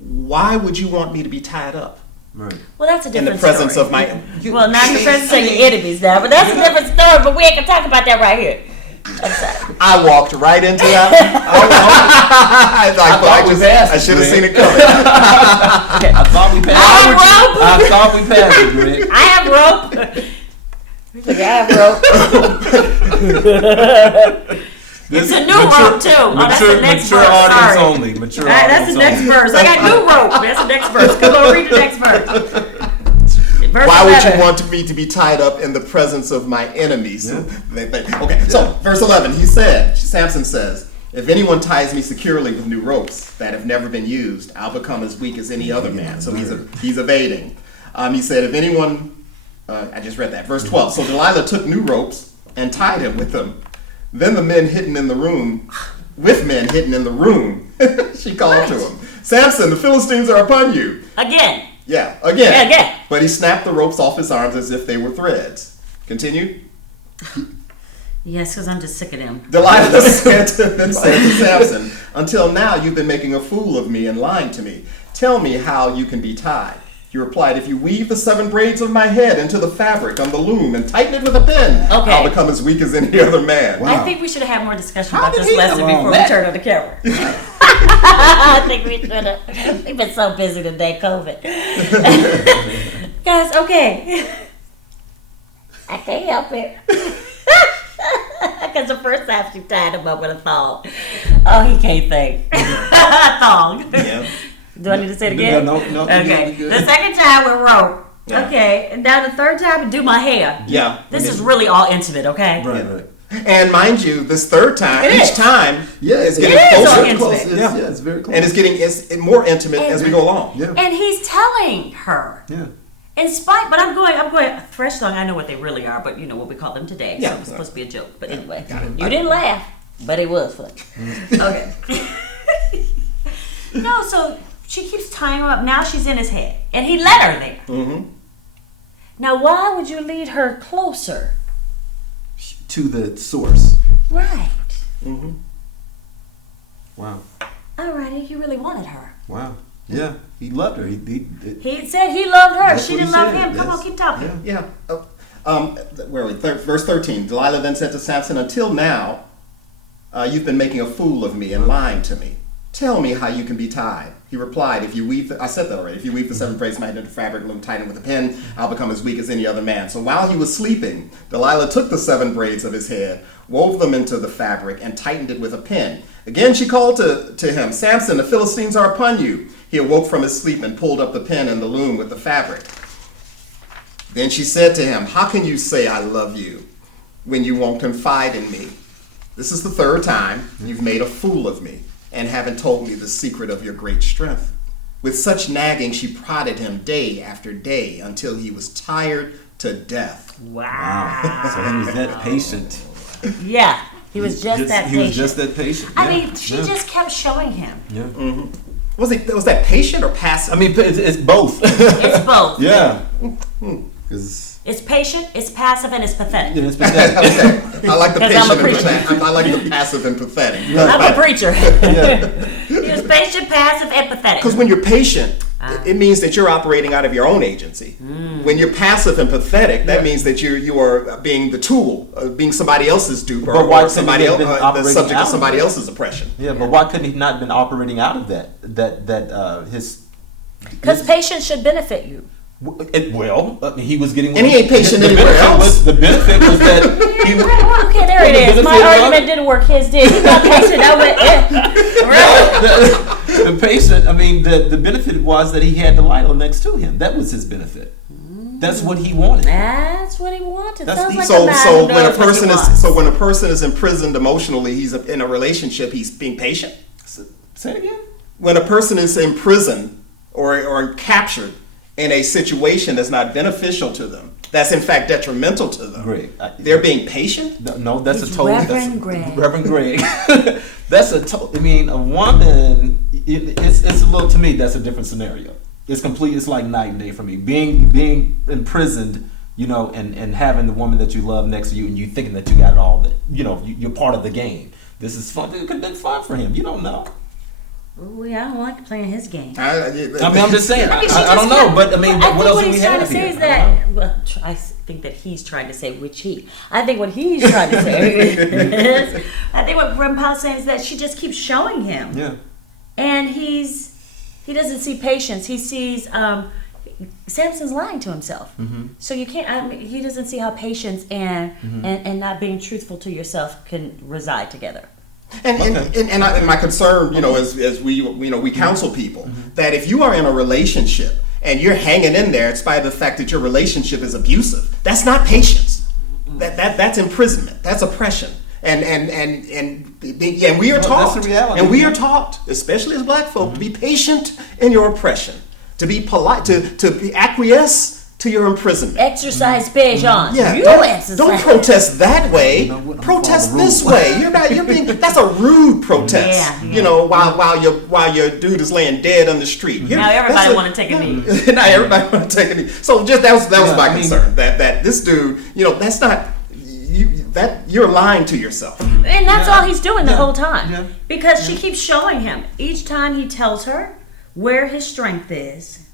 why would you want me to be tied up? Right. Well, that's a in different the presence story. of my. Well, not in the presence of your enemies now, but that's a different story. But we ain't gonna talk about that right here. I'm sorry. I walked right into that. I should have seen it coming. I thought we passed. I have rope. I thought we passed it, Greg. I have rope. Look, I have rope. It's a new rope too. That's the next mature verse. audience Sorry. only. Mature All right, that's audience the next only. verse. I got new rope. That's the next verse. Come on, read the next verse. Verse Why would 11. you want me to be tied up in the presence of my enemies? Yeah. Okay, so verse 11, Samson says, if anyone ties me securely with new ropes that have never been used, I'll become as weak as any other man. So he's evading. He said, if anyone, I just read that, verse 12. So Delilah took new ropes and tied him with them. Then the men hidden in the room, she called to him, Samson, the Philistines are upon you. Again. Yeah, again. Yeah. But he snapped the ropes off his arms as if they were threads. Continue. Yes, because I'm just sick of them. Delilah said to Samson, until now you've been making a fool of me and lying to me. Tell me how you can be tied. He replied, if you weave the 7 braids of my head into the fabric on the loom and tighten it with a pin, Okay. I'll become as weak as any other man. I think we should have had more discussion How about did this he lesson know before we that? turn on the camera. I think we should have. We've been so busy today, COVID. Guys, okay. I can't help it. Because the first time she tied him up with a thong. Oh, he can't think. Thong. Yeah. Do I need to say it again? No. Okay. The second time with rope. Yeah. Okay. And now the third time, do my hair. Yeah. This is really all intimate, okay? Right. And mind you, this third time, It each is. time, Yes, it's getting it is all closer. intimate. Yeah, it's very close. And it's more intimate as we go along. Yeah. And he's telling her. Yeah. In spite, but I'm going fresh long. I know what they really are, but you know what we call them today. Yeah. So it's supposed to be a joke. But anyway, you didn't laugh, but it was funny. Okay. No, so she keeps tying him up. Now she's in his head, and he let her there. Mm-hmm. Now, why would you lead her closer? To the source. Right. Mm-hmm. Wow. Alrighty, you really wanted her. Wow. Yeah. He loved her. He said he loved her. That's She what he didn't love said, him. Come yes. on, keep talking. Yeah. Yeah. Where are we? Verse 13. Delilah then said to Samson, until now, you've been making a fool of me and lying to me. Tell me how you can be tied. He replied, if you weave I said that already. If you weave the 7 braids of my head into fabric, loom, tighten it with a pin, I'll become as weak as any other man. So while he was sleeping, Delilah took the 7 braids of his head, wove them into the fabric, and tightened it with a pin. Again she called to him, Samson, the Philistines are upon you. He awoke from his sleep and pulled up the pin and the loom with the fabric. Then she said to him, how can you say I love you when you won't confide in me? This is the 3rd time you've made a fool of me and haven't told me the secret of your great strength. With such nagging, she prodded him day after day until he was tired to death. Wow. So he was that patient. Yeah, he was just that patient. He was just that patient. I Yeah. mean, she just kept showing him. Yeah. Mm-hmm. Was that patient or passive? I mean, it's both. It's both. Yeah. 'Cause It's patient, it's passive, and it's pathetic. it's pathetic. Okay. I like the 'Cause patient I'm a and preacher. pathetic. I like the passive and pathetic. I'm a preacher. Yeah. He was patient, passive, and pathetic. Because when you're patient, it means that you're operating out of your own agency. When you're passive and pathetic, that means that you are being the tool, being somebody else's dupe, But why or couldn't somebody he else, have been the operating subject out of of somebody that? else's oppression. Yeah, but why couldn't he not been operating out of his? Because patience should benefit you. He was getting. And he ain't patient the anywhere benefit else. The benefit was that he. Okay, there it the is. My benefit argument didn't work. His did. He's not patient. I went, the patient. I mean, the benefit was that he had Delilah next to him. That was his benefit. That's what he wanted. That's what he wanted. That's Sounds the- like So a man so who when a knows what he person wants. is so when a person is imprisoned emotionally, he's in a relationship. He's being patient. Say it again. When a person is imprisoned or captured in a situation that's not beneficial to them, that's in fact detrimental to them, Greg, they're being patient. No, that's It's a total. Reverend Greg. Reverend Greg. That's a total. I mean, a woman. It's a little to me. That's a different scenario. It's complete. It's like night and day for me. Being imprisoned, and having the woman that you love next to you, and you thinking that you got it all. That you're part of the game. This is fun. It could have been fun for him. You don't know. Ooh, I don't like playing his game. I mean, I'm just saying. I don't know, but I mean, what else do we have here? I think what he's trying to say is that. Well, I think that he's trying to say I think what he's trying to say is, I think what Gregory Powell's saying is that she just keeps showing him. Yeah. And he doesn't see patience. He sees Samson's lying to himself. Mm-hmm. So you can't. He doesn't see how patience and not being truthful to yourself can reside together. And my concern, as we counsel people, that if you are in a relationship and you're hanging in there in spite of the fact that your relationship is abusive, that's not patience. That's imprisonment. That's oppression. And we are taught. That's the reality. And we are taught, especially as black folk, to be patient in your oppression, to be polite, to acquiesce to your imprisonment. Exercise patience. Yeah, don't protest that way. Protest this way. You're being. That's a rude protest. Yeah. While your dude is laying dead on the street. Now everybody want to take a knee. Now everybody want to take a knee. So that was my concern. That this dude, that's not. That you're lying to yourself. And that's all he's doing the whole time. Yeah. Because she keeps showing him. Each time he tells her where his strength is.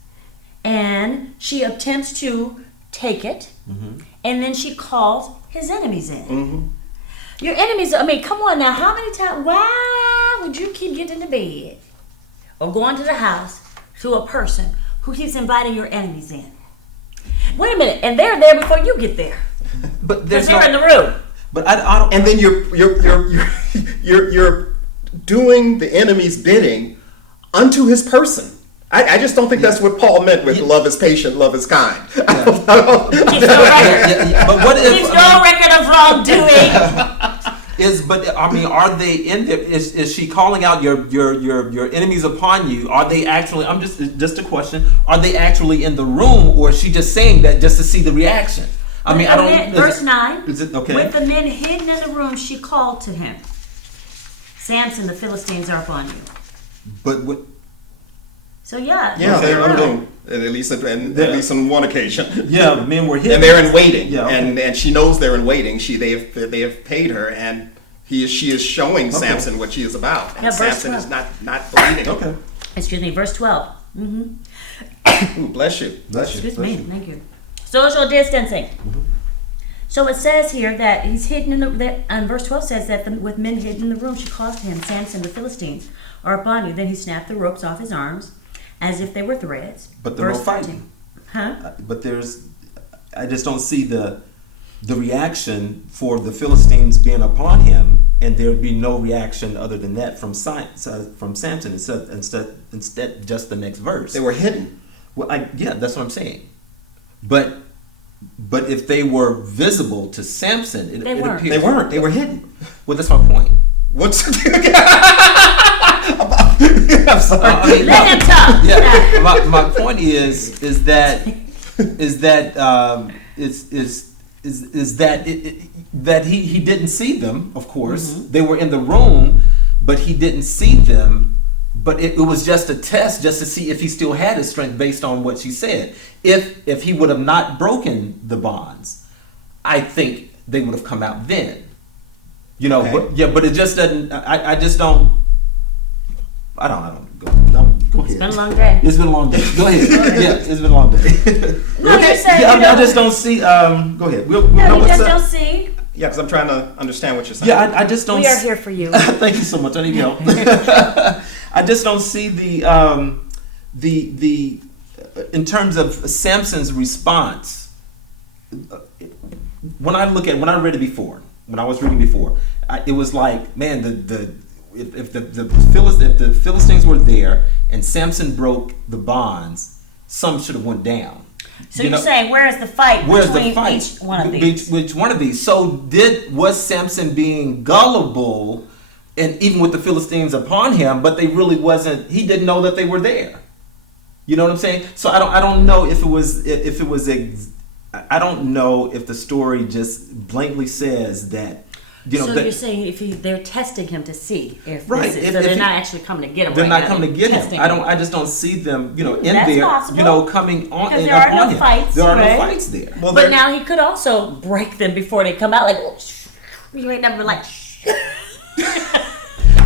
And she attempts to take it, and then she calls his enemies in. Mm-hmm. Your enemies, come on now, how many times, why would you keep getting into bed or going to the house to a person who keeps inviting your enemies in? Wait a minute, and they're there before you get there. But they're in the room. But I don't. And then you're doing the enemy's bidding unto his person. I just don't think that's what Paul meant with love is patient, love is kind. Keeps no record. But what if, keeps no record of wrongdoing. Are they in there? Is she calling out your enemies upon you? Are they actually? I'm just a question. Are they actually in the room, or is she just saying that just to see the reaction? I don't. Verse 9. Is it okay? With the men hidden in the room, she called to him. Samson, the Philistines are upon you. But what? So yeah, they're in the room at least on one occasion. Yeah, the men were hidden, and they're in waiting. Yeah, okay. and she knows they're in waiting. They have paid her, and she is showing Samson what she is about. And Samson is not believing. Okay. Excuse me, verse 12. Mm-hmm. Ooh, bless you. Excuse me, thank you. Social distancing. Mm-hmm. So it says here that he's hidden and verse 12 says that with men hidden in the room, she calls to him, Samson, the Philistines are upon you. Then he snapped the ropes off his arms as if they were threads. But there's no fighting. Huh? But I just don't see the reaction for the Philistines being upon him, and there'd be no reaction other than that from Samson. Instead, just the next verse. They were hidden. Well, that's what I'm saying. But if they were visible to Samson, they weren't. They weren't. They were hidden. Well, that's my point. What's I'm sorry. Let him talk. Yeah. My point is that he didn't see them. Of course, they were in the room, but he didn't see them. But it was just a test, just to see if he still had his strength based on what she said. If he would have not broken the bonds, I think they would have come out then. Okay. But it just doesn't. I just don't. I don't. Go ahead. It's been a long day. It's been a long day. Go ahead. Yeah, it's been a long day. No, you're saying I just don't see. Go ahead. You just don't see. Yeah, because I'm trying to understand what you're saying. Yeah, I just don't. We are here for you. Thank you so much. I need help. I just don't see the in terms of Samson's response. When I read it before, when I was reading before, it was like, man, if the Philistines were there and Samson broke the bonds, some should have went down. So you're saying, where is the fight between each one of these? Which one of these? So was Samson being gullible, and even with the Philistines upon him, but they really wasn't. He didn't know that they were there. You know what I'm saying? So I don't know if it was I don't know if the story just blankly says that. So you're saying they're testing him to see if they're not actually coming to get him. They're not coming to get him. I just don't see them, in That's there, possible. coming on. Because there are no fights. There are no fights there. Well, but now he could also break them before they come out. Like, you ain't never like.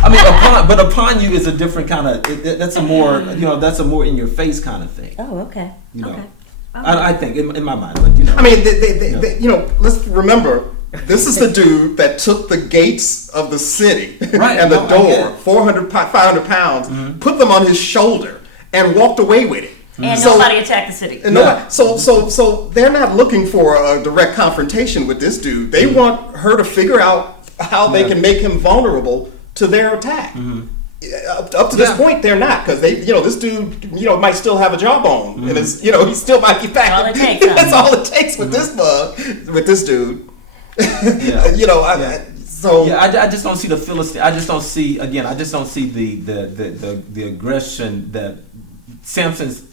I mean, but upon you is a different kind of. That's a more, that's a more in your face kind of thing. Oh, okay. You know, okay. I think in my mind, but I mean, let's remember. This is the dude that took the gates of the city and the door, 500 pounds, put them on his shoulder, and walked away with it. And nobody attacked the city. And nobody, so they're not looking for a direct confrontation with this dude. They want her to figure out how they can make him vulnerable to their attack. Up to this point, they're not, because this dude, might still have a jawbone, and it's, he still might be back. That's all it takes with this bug, with this dude. I just don't see the Philistine. I just don't see the aggression that Samson's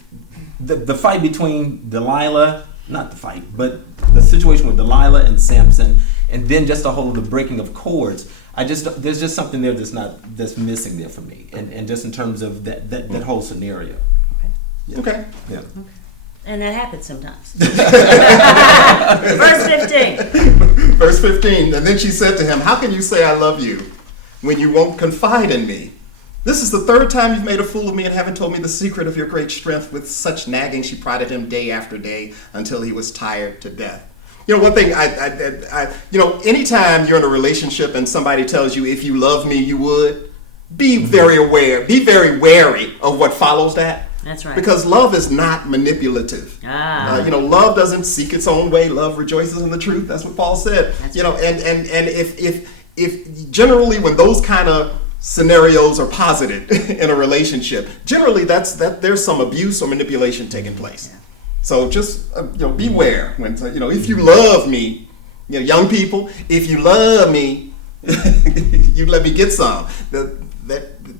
the fight between Delilah, not the fight, but the situation with Delilah and Samson, and then just the whole the breaking of cords. There's just something there that's missing there for me, and just in terms of that whole scenario. Okay. Yeah. And that happens sometimes. Verse 15. Verse 15. And then she said to him, "How can you say I love you when you won't confide in me? This is the third time you've made a fool of me and haven't told me the secret of your great strength." With such nagging, she prodded him day after day until he was tired to death. One thing, anytime you're in a relationship and somebody tells you, if you love me, you would, be very aware, be very wary of what follows that. That's right. Because love is not manipulative. Love doesn't seek its own way. Love rejoices in the truth. That's what Paul said. That's right. And if generally when those kind of scenarios are posited in a relationship, generally there's some abuse or manipulation taking place. Yeah. So just beware when if you love me, young people, if you love me, you let me get some.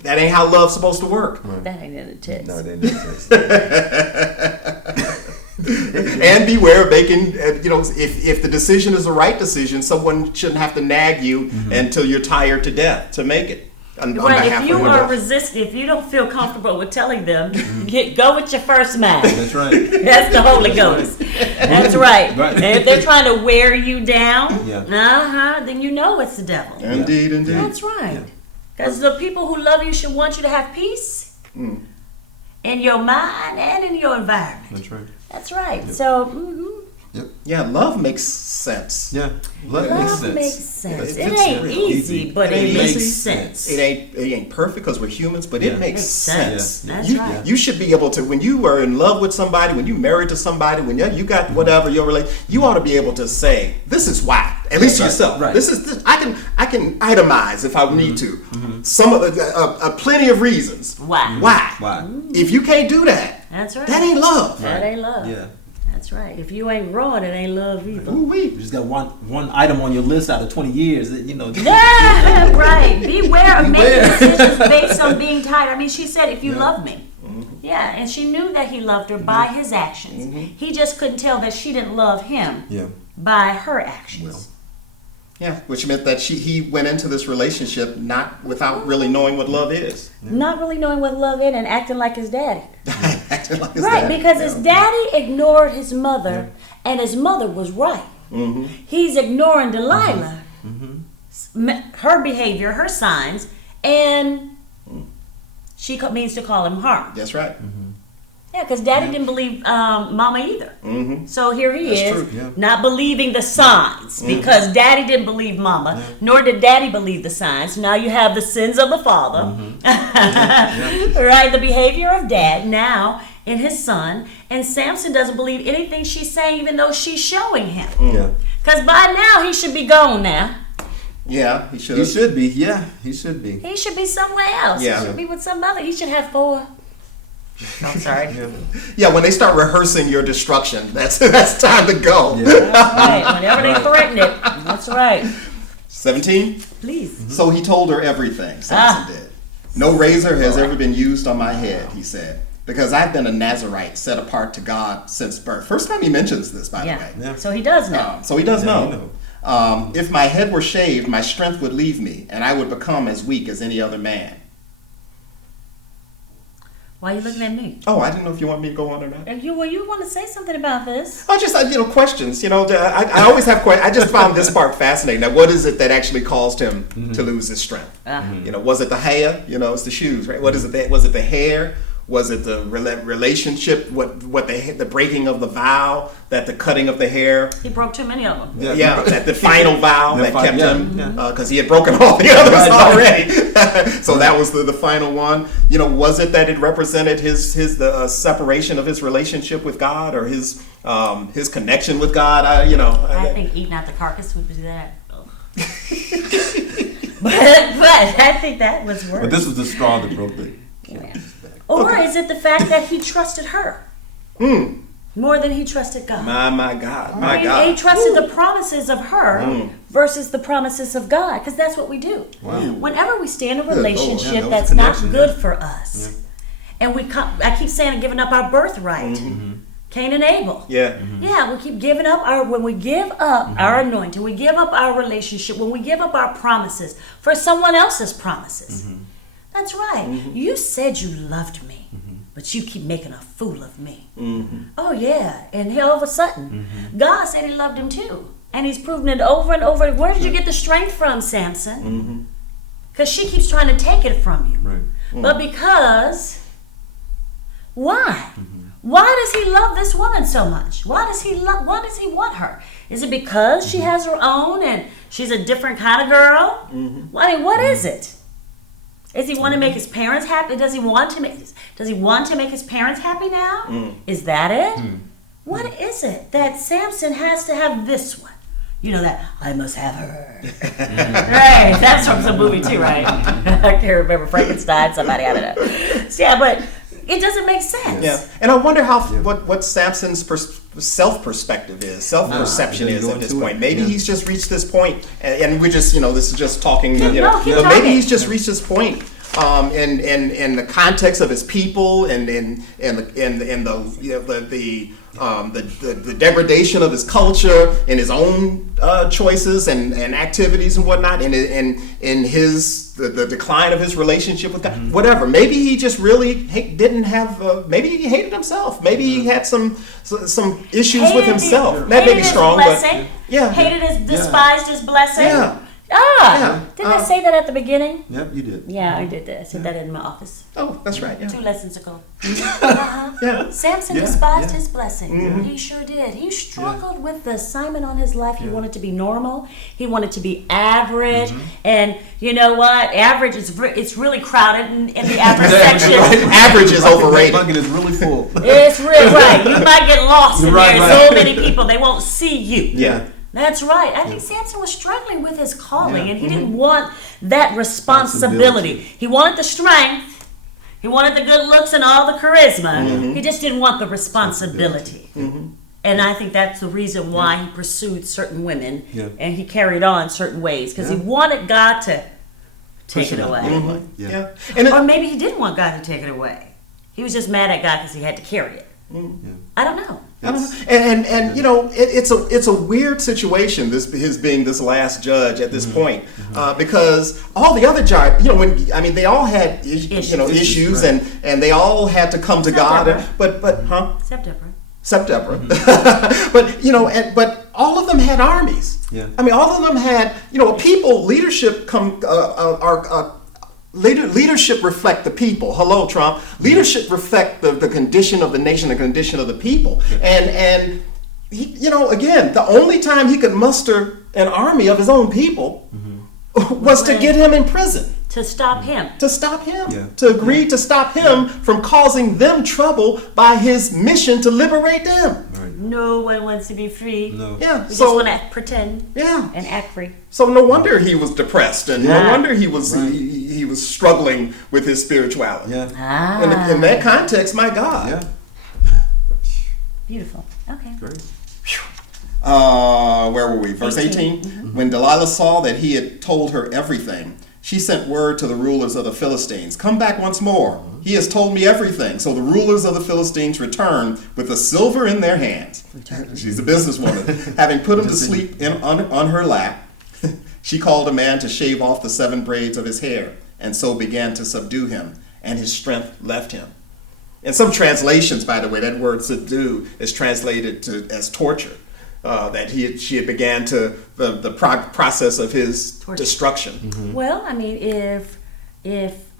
That ain't how love's supposed to work. Right. That ain't in the text. No, that ain't in the text. And beware of making, if the decision is the right decision, someone shouldn't have to nag you until you're tired to death to make it. Right, if you are resisting, if you don't feel comfortable with telling them, go with your first mind. That's right. That's the Holy Ghost. That's right. And if they're trying to wear you down, then you know it's the devil. Indeed. That's right. Because the people who love you should want you to have peace in your mind and in your environment. That's right. That's right. Yep. So, yeah, love makes sense. Yeah, love makes sense. It ain't easy, but it makes sense. It ain't perfect because we're humans, but it makes sense. Yeah. That's right. You should be able to, when you are in love with somebody, when you're married to somebody, when you got whatever your relation, you ought to be able to say, this is why. At least to yourself. Right. This. I can itemize if I need to. Some of plenty of reasons. Why? If you can't do that, that's right. That ain't love. That ain't love. Yeah. That's right. If you ain't wrong, it ain't love either. You just got one item on your list out of 20 years. Yeah, right. Beware of making decisions based on being tired. I mean, she said, if you love me. Yeah, and she knew that he loved her by his actions. He just couldn't tell that she didn't love him by her actions. Yeah, which meant that he went into this relationship not without really knowing what love is. Not really knowing what love is and acting like his daddy. Acting like his daddy. Right, because his daddy ignored his mother, and his mother was right. He's ignoring Delilah, her behavior, her signs, and she means to call him harm. That's right. Yeah, because daddy didn't believe mama either. So here he is, not believing the signs, because daddy didn't believe mama, nor did daddy believe the signs. Now you have the sins of the father, right? The behavior of dad now in his son, and Samson doesn't believe anything she's saying, even though she's showing him. Because by now he should be gone now. Yeah, he should. He should be. Yeah, he should be. He should be somewhere else. He should be with somebody. He should have 4. I'm sorry. Yeah, when they start rehearsing your destruction, that's time to go. That's right. Whenever they threaten it, that's right. 17? Please. So he told her everything, Samson did. No razor has ever been used on my head, he said, because I've been a Nazirite set apart to God since birth. First time he mentions this, by the way. Yeah. So he does know. Know. If my head were shaved, my strength would leave me, and I would become as weak as any other man. Why are you looking at me? Oh, I didn't know if you want me to go on or not. You want to say something about this? Oh, just questions. I always have questions. I just found this part fascinating. Now, what is it that actually caused him to lose his strength? Was it the hair? It's the shoes, right? What is it? Was it the hair? Was it the relationship? What the breaking of the vow? That the cutting of the hair? He broke too many of them. Yeah, that the final vow that kept him, because he had broken all the others already. So that was the final one. Was it that it represented the separation of his relationship with God, or his connection with God? I think eating out the carcass would be that. but I think that was worse. But this was the straw that broke the. Or is it the fact that he trusted her more than he trusted God? My God, my God. He trusted the promises of her versus the promises of God, because that's what we do. Wow. Whenever we stay in a relationship that that's was not connection, good for us, and I keep saying giving up our birthright. Cain and Abel. Yeah. Yeah, we keep giving up when we give up our anointing, we give up our relationship, when we give up our promises for someone else's promises. That's right. You said you loved me, but you keep making a fool of me. Oh, yeah. And all of a sudden, God said he loved him too. And he's proven it over and over. Where did you get the strength from, Samson? Because she keeps trying to take it from you. Right. But because, why? Why does he love this woman so much? Why does he want her? Is it because she has her own and she's a different kind of girl? What is it? Does he want to make his parents happy? Does he want to make his parents happy now? Is that it? What is it that Samson has to have this one? That I must have her. Right, that's from some movie too, right? I can't remember, Frankenstein, somebody, I don't know. Yeah, but it doesn't make sense. Yeah, and I wonder what Samson's self-perspective is, self-perception is at this point. Maybe he's just reached this point, and we're just, this is just talking, but maybe he's just reached this point in the context of his people and the degradation of his culture and his own choices and activities and whatnot, and in the decline of his relationship with God, whatever. Maybe he just really didn't have. Maybe he hated himself. Maybe he had some issues with himself. That may be strong, but despised his blessing. Yeah. Didn't I say that at the beginning? Yep, you did. Yeah, I did that. I said that in my office. Oh, that's right. Yeah. 2 lessons ago. Yeah. Samson despised his blessing. He sure did. He struggled with the assignment on his life. He wanted to be normal. He wanted to be average. And you know what? Average it's really crowded in the average section. Average is overrated. That bucket is really full. It's really right. You might get lost in there. So many people, they won't see you. Yeah. That's right. I think Samson was struggling with his calling, and he didn't want that responsibility. He wanted the strength. He wanted the good looks and all the charisma. He just didn't want the responsibility. And I think that's the reason why he pursued certain women and he carried on certain ways, because he wanted God to take it away. Or maybe he didn't want God to take it away. He was just mad at God because he had to carry it. I don't know. And it's a weird situation, his being this last judge at this point, because all the other judges, they all had issues, right. and they all had to come to God, Except Deborah. but all of them had armies. Yeah. All of them had people. Leadership leadership reflect the people. Hello, Trump. Leadership reflect the condition of the nation, the condition of the people. And he, again, the only time he could muster an army of his own people was to get him in prison. To stop him. To agree to stop him from causing them trouble by his mission to liberate them. Right. No one wants to be free. No. Yeah. We just want to pretend. Yeah. And act free. So no wonder he was depressed, and no wonder he was he was struggling with his spirituality. Yeah. In that context, my God. Yeah. Beautiful. Okay. Great. Where were we? Verse 18. When Delilah saw that he had told her everything, she sent word to the rulers of the Philistines, "Come back once more. He has told me everything." So the rulers of the Philistines returned with the silver in their hands. She's a businesswoman. Having put him to sleep on her lap, she called a man to shave off the 7 braids of his hair, and so began to subdue him, and his strength left him. In some translations, by the way, that word subdue is translated as torture. That she had began the process of his torture. Destruction. Mm-hmm. Well, I mean, if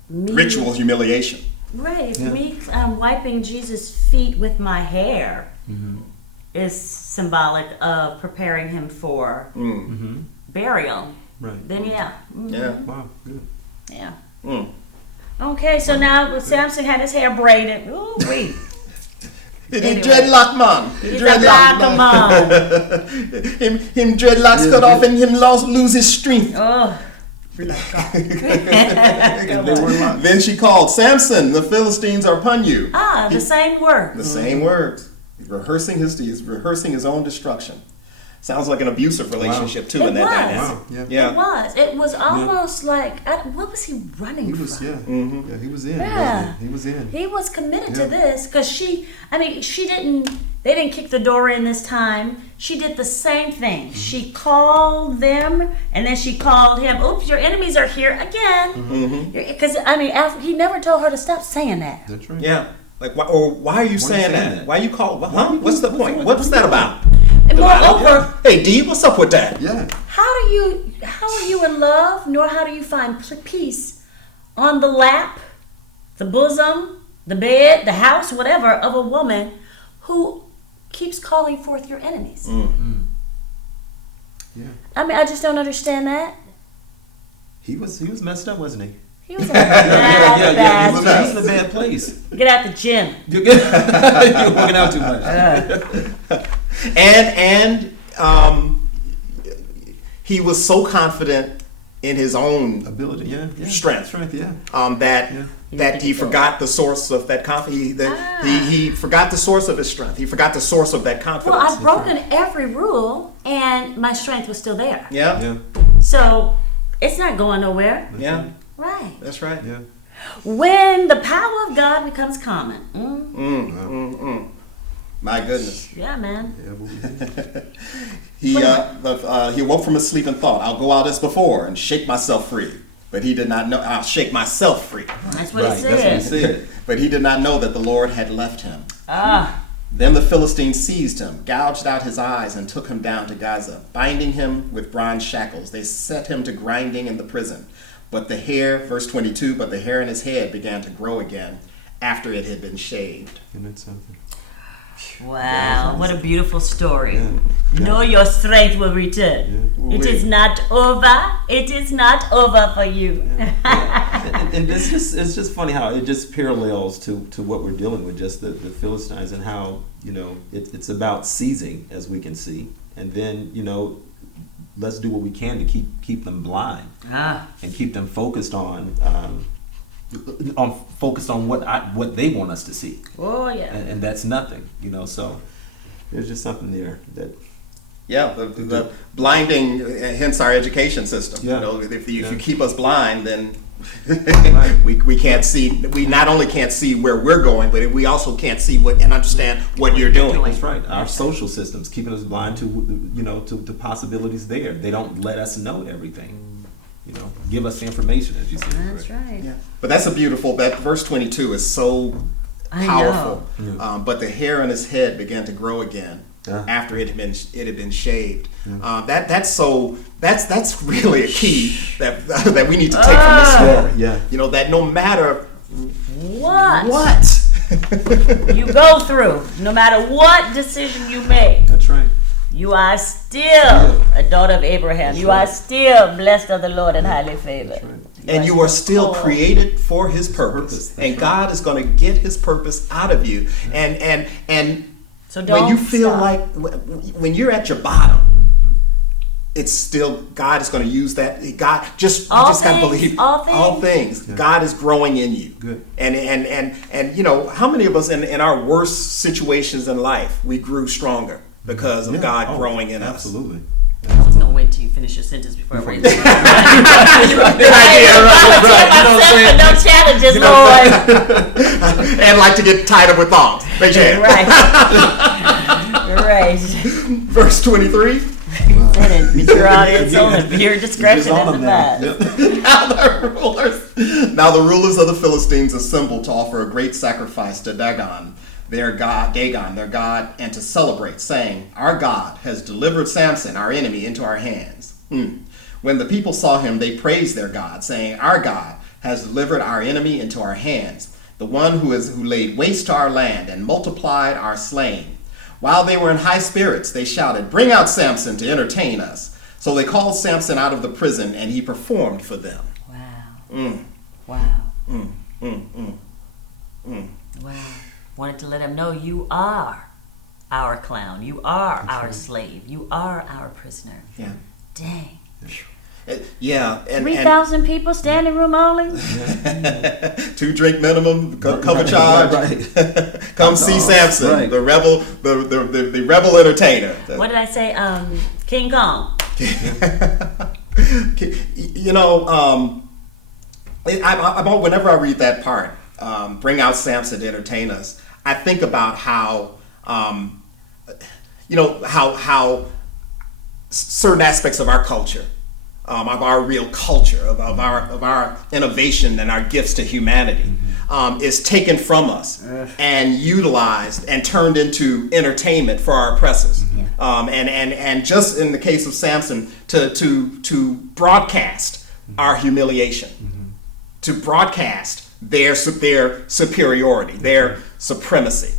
me, ritual humiliation. Right. If me wiping Jesus' feet with my hair is symbolic of preparing him for burial. Right. Then yeah. Mm-hmm. Yeah. Wow. Good. Yeah. Mm. Okay, so now Samson had his hair braided. Ooh, wait. Him dreadlock man. He's a black man. him dreadlocks cut off and him lose his strength. Oh. Then she called, Samson, the Philistines are upon you. The same word. The same words. He's rehearsing his own destruction. Sounds like an abusive relationship too. It in that was. dynamic. Wow. It was almost like, what was he running from? Yeah, he was in. Yeah. He was in. He was committed to this because they didn't kick the door in this time. She did the same thing. She called them and then she called him. Oops, your enemies are here again. Because, he never told her to stop saying that. That's right. Yeah. Like, why are you saying that? Why you call? What's the point? What's that about? And moreover, hey D, what's up with that? Yeah. how are you in love, nor how do you find peace on the lap, the bosom, the bed, the house, whatever, of a woman who keeps calling forth your enemies? Yeah. I just don't understand that. He was messed up, wasn't he? He was in a bad He was in a bad place. Get out the gym. You're working out too much. And he was so confident in his own Ability, strength, yeah. That he forgot the source of that confidence. He forgot the source of his strength. He forgot the source of that confidence. Well, I've broken every rule, and my strength was still there. Yeah. So it's not going nowhere. Yeah. Right. That's right. Yeah. When the power of God becomes common. My goodness. Yeah, man. He woke from his sleep and thought, I'll go out as before and shake myself free. But he did not know, I'll shake myself free. That's what he said. That's what he said. But he did not know that the Lord had left him. Then the Philistines seized him, gouged out his eyes, and took him down to Gaza. Binding him with bronze shackles, they set him to grinding in the prison. But the hair, verse 22, but the hair in his head began to grow again after it had been shaved. Isn't that something? Wow, what a beautiful story. Yeah. Know your strength will return. Yeah. It is not over. It is not over for you. And it's just funny how it just parallels to what we're dealing with, just the Philistines, and how, it's about seizing, as we can see. And then, let's do what we can to keep them blind and keep them focused on what they want us to see. Oh yeah. And that's nothing, so there's just something there that the blinding, hence our education system. Yeah. If you keep us blind, then we can't see. We not only can't see where we're going, but we also can't see and understand what you're doing. That's right. Our social systems keeping us blind to to possibilities there. They don't let us know everything. Give us the information, as you said. That's right. Yeah. But that's that verse 22 is so powerful. But the hair on his head began to grow again after it had been shaved. That's really a key that we need to take from this story. Yeah. That no matter what you go through, no matter what decision you make, that's right. You are still a daughter of Abraham. You are still blessed of the Lord and highly favored. And you are still created for His purpose. And God is going to get His purpose out of you. And so when you feel like, when you're at your bottom, it's still, God is going to use that. God, you just got to believe all things. Yeah. God is growing in you. Good. And how many of us in our worst situations in life, we grew stronger because of God growing in us? Absolutely. I was going to wait till you finish your sentence before I raise it. Good idea. No challenges, Lord. And like to get tied up with thongs. Raise your hand. Right. Verse 23. Your audience only. Your discretion is advised. Now the Now the rulers of the Philistines assembled to offer a great sacrifice to Dagon, their god, and to celebrate, saying, "Our God has delivered Samson, our enemy, into our hands." When the people saw him, they praised their God, saying, "Our God has delivered our enemy into our hands, the one who laid waste to our land and multiplied our slain." While they were in high spirits, they shouted, "Bring out Samson to entertain us." So they called Samson out of the prison, and he performed for them. Wow. Wow. Wow. Wanted to let him know, you are our clown. You are our slave. You are our prisoner. Yeah. Dang. Yeah. 3,000 people, standing room only? 2 drink minimum, cover charge. Right. Come see Samson, right. the rebel entertainer. What did I say? King Kong. You know, whenever I read that part, bring out Samson to entertain us, I think about how, how certain aspects of our culture, of our real culture, of our innovation and our gifts to humanity, is taken from us and utilized and turned into entertainment for our oppressors. And just in the case of Samson, to broadcast our humiliation, to broadcast their superiority, their supremacy.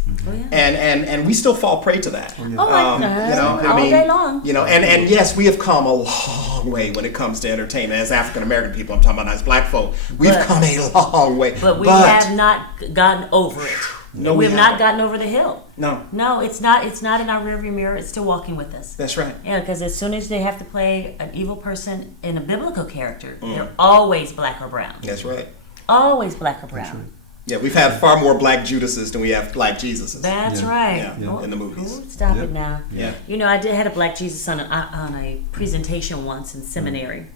And we still fall prey to that. All day long. And yes, we have come a long way when it comes to entertainment. As African American people, I'm talking about as black folk, we've come a long way. But we have not gotten over it. No, we've not gotten over the hill. No, it's not in our rearview mirror. It's still walking with us. That's right. Yeah, because as soon as they have to play an evil person in a biblical character, they're always black or brown. That's right. Always black or brown. Yeah, we've had far more black Judases than we have black Jesuses. That's right. Yeah, in the movies. Stop it now. Yeah. I had a black Jesus on a presentation once in seminary,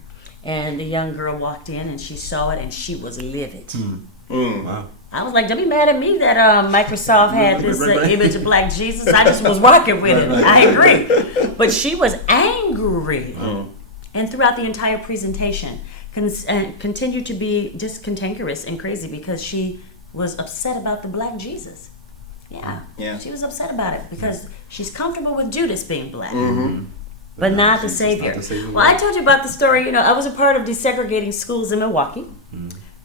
and the young girl walked in and she saw it and she was livid. Wow. I was like, don't be mad at me that Microsoft had this image of black Jesus. I just was rocking with it. I agree. But she was angry. And throughout the entire presentation, continued to be just cantankerous and crazy because she was upset about the black Jesus. Yeah. She was upset about it because she's comfortable with Judas being black. But not the Savior. Well, I told you about the story. I was a part of desegregating schools in Milwaukee.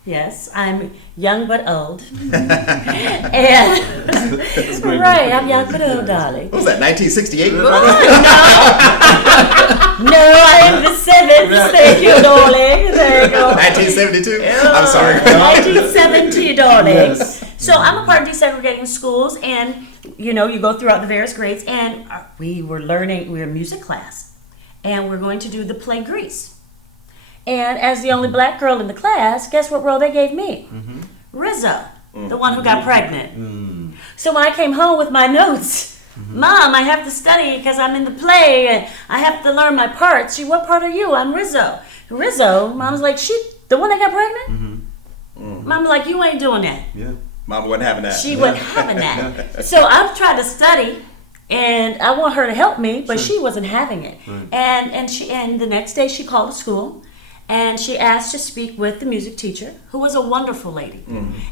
Yes, I'm young but old. And right, I'm young but old, darling. What was that, 1968? No, I am the 7th. Thank you, darling. There you go. 1972? I'm sorry. 1970, darling. Yes. So I'm a part of desegregating schools, and you go throughout the various grades, and we were in music class, and we're going to do the play Grease. And as the only black girl in the class, guess what role they gave me? Rizzo, the one who got pregnant. So when I came home with my notes, Mom, I have to study because I'm in the play and I have to learn my parts. What part are you? I'm Rizzo. Rizzo? Mom's like, she, the one that got pregnant? Mom's like, you ain't doing that. Yeah. Mama wasn't having that. She wasn't having that. So I'm trying to study. And I want her to help me, but she wasn't having it. Right. And the next day she called the school. And she asked to speak with the music teacher, who was a wonderful lady.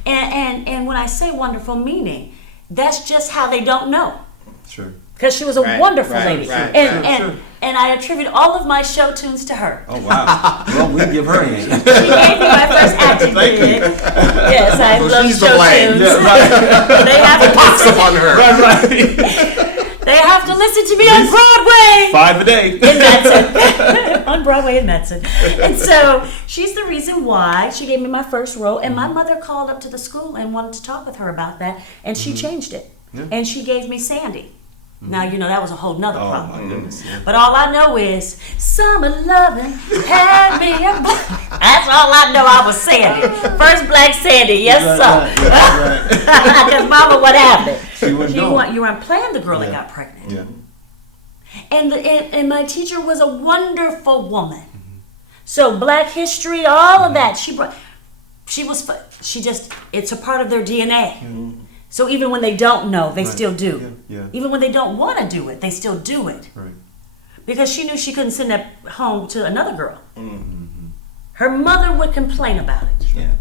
And when I say wonderful, meaning that's just how they don't know. Sure. Because she was a wonderful lady. Right. And I attribute all of my show tunes to her. Oh, wow. Well, we give her a hand. She gave me my first acting gig. Yes, I love she's show the blame. tunes. Yeah, right. They have to Pops up on her. Right. They have to listen to me on Broadway. 5 a day. In Matteson. On Broadway in Matteson. And so she's the reason why she gave me my first role. And my mother called up to the school and wanted to talk with her about that. And she changed it. Yeah. And she gave me Sandy. Now, that was a whole nother problem. My goodness, yeah. But all I know is summer loving had me a That's all I know. I was Sandy. First black Sandy. Yes, sir. Right. Because Mama, what happened? You weren't playing the girl that got pregnant. Yeah. And my teacher was a wonderful woman. So black history, all of that. It's a part of their DNA. So even when they don't know, they still do. Yeah. Even when they don't want to do it, they still do it. Right. Because she knew she couldn't send that home to another girl. Her mother would complain about it. Yeah.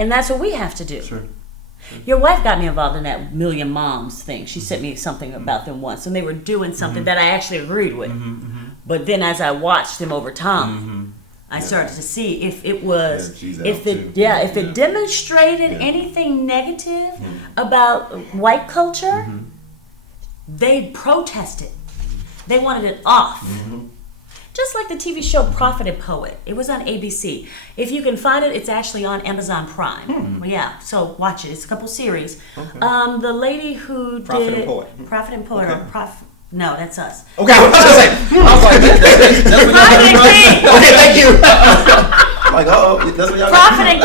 And that's what we have to do. Sure. Your wife got me involved in that Million Moms thing. She sent me something about them once, and they were doing something that I actually agreed with. But then as I watched them over time, I started to see if it was, if it demonstrated anything negative about white culture, they protested. They wanted it off. Just like the TV show Prophet and Poet. It was on ABC. If you can find it, it's actually on Amazon Prime. Yeah, so watch it. It's a couple series. The lady who Prophet did and Poet. Prophet and Poet, or no, that's us. Okay, I was like, that's what Prophet and King. Okay, thank you. Like, that's what y'all Prophet and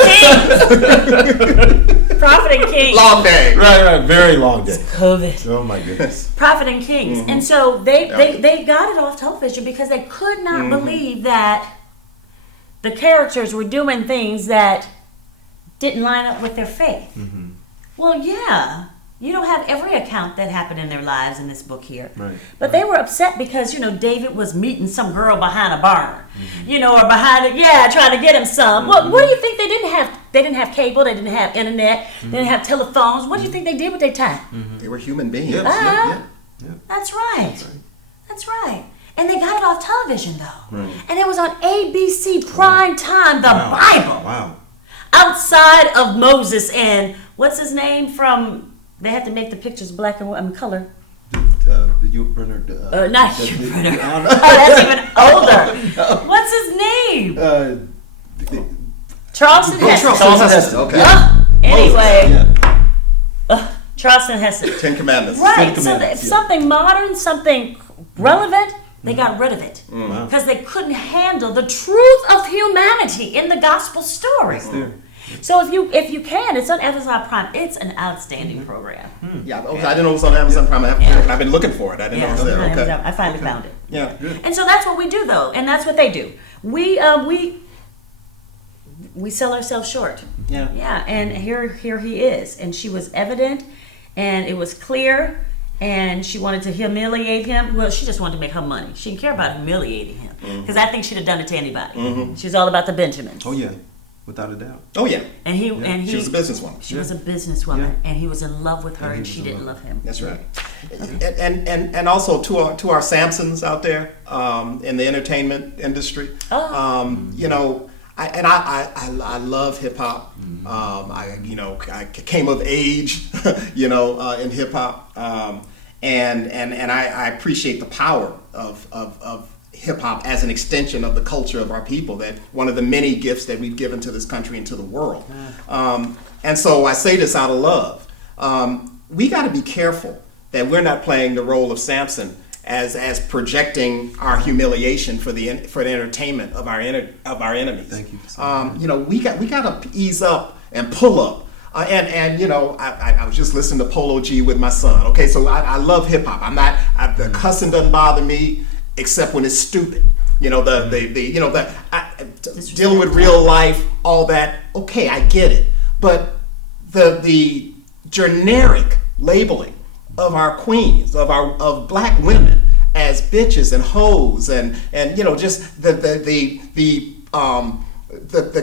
King. Prophet and King. Long day. Right, very long day. COVID. Oh my goodness. Prophet and Kings. And so they got it off television because they could not believe that the characters were doing things that didn't line up with their faith. Well, yeah. You don't have every account that happened in their lives in this book here. Right. But they were upset because, David was meeting some girl behind a barn. Or behind it, trying to get him some. What do you think they didn't have? They didn't have cable, they didn't have internet, they didn't have telephones. What do you think they did with their time? They were human beings. That's right. That's right. And they got it off television, though. And it was on ABC prime time, the Bible. Wow. Outside of Moses and, what's his name from... They had to make the pictures black and white and color. Hugh Brenner. Not Hugh Brenner. That's even older. What's his name? Charleston Heston. Charleston Heston. Okay. Anyway. Charleston Heston. Ten Commandments. Right. Something modern, something relevant, they got rid of it. Because they couldn't handle the truth of humanity in the gospel story. So if you can, it's on Amazon Prime. It's an outstanding program. Yeah, okay. I didn't know it was on Amazon Prime. I've been looking for it. I didn't know it was there. Okay. I finally found it. Yeah. And so that's what we do, though, and that's what they do. We sell ourselves short. Yeah. Yeah, and here he is, and she was evident, and it was clear, and she wanted to humiliate him. Well, she just wanted to make her money. She didn't care about humiliating him, because I think she'd have done it to anybody. She was all about the Benjamins. Oh yeah. Without a doubt. Oh yeah. And he she was a businesswoman. She was a businesswoman, and he was in love with her, and she didn't love him. That's right. And also to our Samsons out there in the entertainment industry. I love hip hop. I came of age, in hip hop, and I appreciate the power of hip hop as an extension of the culture of our people, that one of the many gifts that we've given to this country and to the world. And so I say this out of love. We got to be careful that we're not playing the role of Samson as projecting our humiliation for the entertainment of our enemies. Thank you. We got to ease up and pull up. I was just listening to Polo G with my son. Okay, so I love hip hop. The cussing doesn't bother me, except when it's stupid. Dealing with real life, all that. Okay, I get it. But the generic labeling of our queens, of black women as bitches and hoes, and just the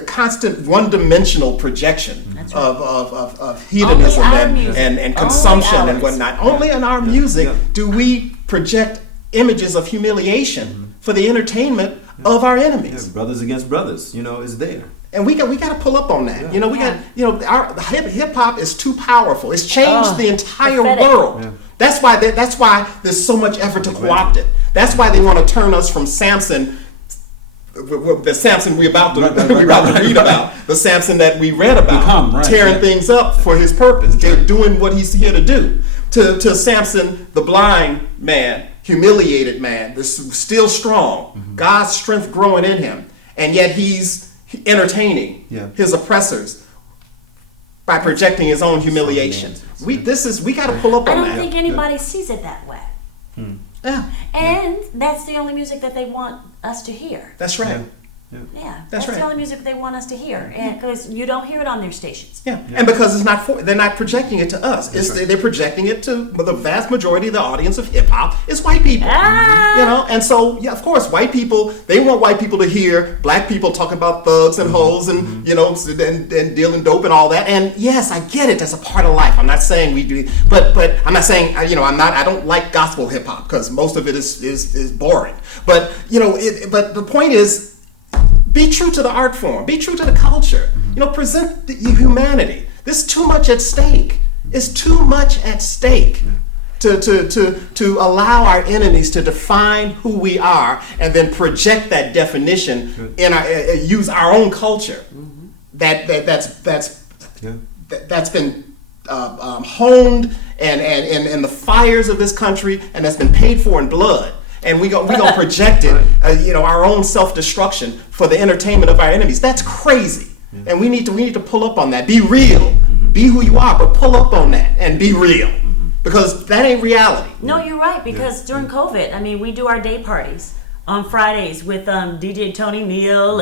constant one-dimensional projection of hedonism and consumption and whatnot. Only in our music do we project images of humiliation for the entertainment of our enemies. Yeah, brothers against brothers, is there. And we got to pull up on that. Our hip hop is too powerful. It's changed the entire world. Yeah. That's why there's so much effort to co-opt it. That's why they want to turn us from Samson, the Samson we're about to read about, the Samson that we read about, tearing things up for his purpose, doing what he's here to do, to Samson, the blind man, humiliated man, still strong, God's strength growing in him, and yet he's entertaining his oppressors by projecting his own humiliation. We got to pull up on that. I don't think anybody sees it that way. Yeah. And that's the only music that they want us to hear. That's right. Yeah, That's right. the only music they want us to hear, and because you don't hear it on their stations. Yeah. And because it's not they're not projecting it to us. They're projecting it to the vast majority of the audience of hip hop is white people. You know, and so of course, white people, they want white people to hear black people talk about thugs and hoes and you know and dealing dope and all that. And yes, I get it. That's a part of life. I'm not saying we do, but I'm not saying I don't like gospel hip hop because most of it is boring. But but the point is, be true to the art form. Be true to the culture. Present the humanity. There's too much at stake. It's too much at stake to allow our enemies to define who we are and then project that definition in use our own culture. That's been honed and in the fires of this country, and that's been paid for in blood. And we gonna project it, our own self-destruction for the entertainment of our enemies. That's crazy, and we need to pull up on that. Be real, be who you are, but pull up on that and be real, because that ain't reality. No, you're right. Because during COVID, we do our day parties on Fridays with DJ Tony Neal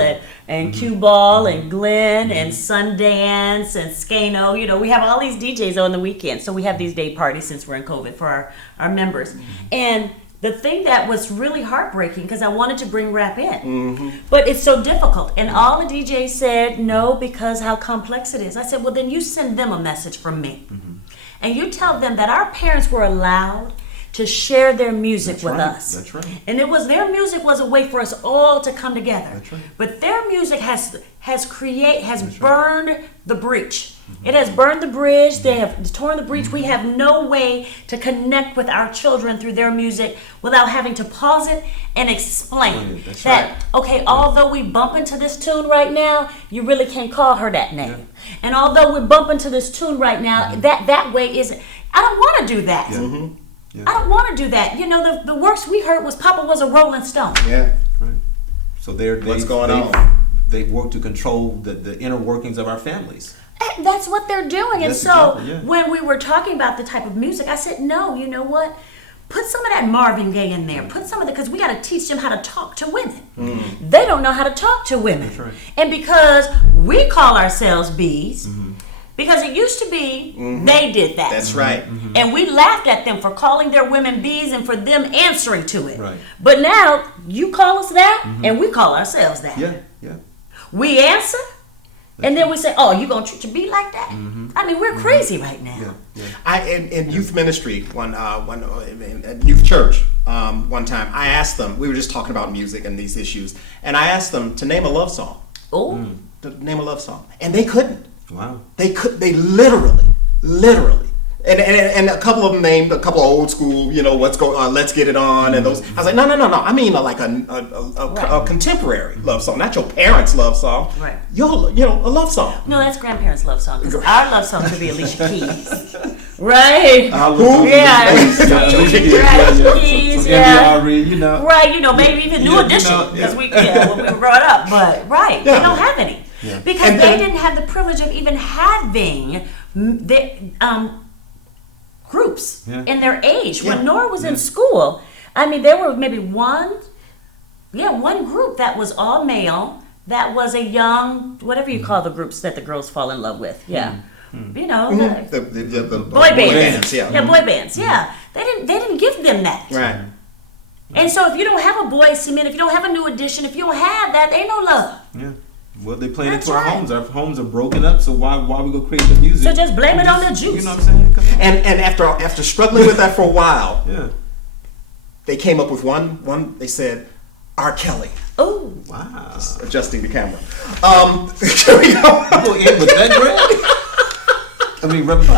and Q Ball and Glenn and Sundance and Skano. We have all these DJs on the weekend, so we have these day parties since we're in COVID for our members. And the thing that was really heartbreaking, because I wanted to bring rap in, but it's so difficult. And all the DJs said no because how complex it is. I said, well, then you send them a message from me. And you tell them that our parents were allowed to share their music with us. That's right. And their music was a way for us all to come together. That's right. But their music has burned the breach. It has burned the bridge. They have torn the breach. We have no way to connect with our children through their music without having to pause it and explain okay, although we bump into this tune right now, you really can't call her that name. Yeah. And although we bump into this tune right now, that way isn't. I don't want to do that. Yeah. Yeah. I don't want to do that. The worst we heard was Papa was a Rolling Stone. Yeah. Right. So what's going on? They work to control the inner workings of our families. And that's what they're doing. And so when we were talking about the type of music, I said, no, you know what? Put some of that Marvin Gaye in there. Put some of because we got to teach them how to talk to women. They don't know how to talk to women. That's right. And because we call ourselves bees, because it used to be they did that. That's right. And we laughed at them for calling their women bees and for them answering to it. Right. But now you call us that and we call ourselves that. Yeah. We answer. And then we say, "Oh, you gonna treat your bee like that?" We're crazy right now. Yeah. In youth ministry, one youth church, one time I asked them. We were just talking about music and these issues, and I asked them to name a love song. Oh, to name a love song, and they couldn't. Wow. They literally. And a couple of them named a couple of old school, what's going on, Let's Get It On, and those. I was like, no. I mean, like a contemporary love song, not your parents' love song. Right. A love song. No, that's grandparents' love song. Because our love song should be Alicia Keys. Right. Who? Yeah. Keys. Yeah. Right. Maybe even New Edition because when we were growing up. But they don't have any because they didn't have the privilege of even having groups in their age. When Nora was in school, there were maybe one group that was all male, that was a young, whatever you call the groups that the girls fall in love with. Yeah. The boy bands. Boy bands. Yeah. They didn't give them that. Right. And so if you don't have a Boyz II Men, if you don't have a New Edition, if you don't have that, there ain't no love. Yeah. Well, they playing into our homes. Our homes are broken up, so why we go create the music? So just blame it on the juice. You know what I'm saying? And after struggling with that for a while, they came up with one. They said, R. Kelly. Oh, wow! Just adjusting the camera. Here we go. You go in with that, Greg?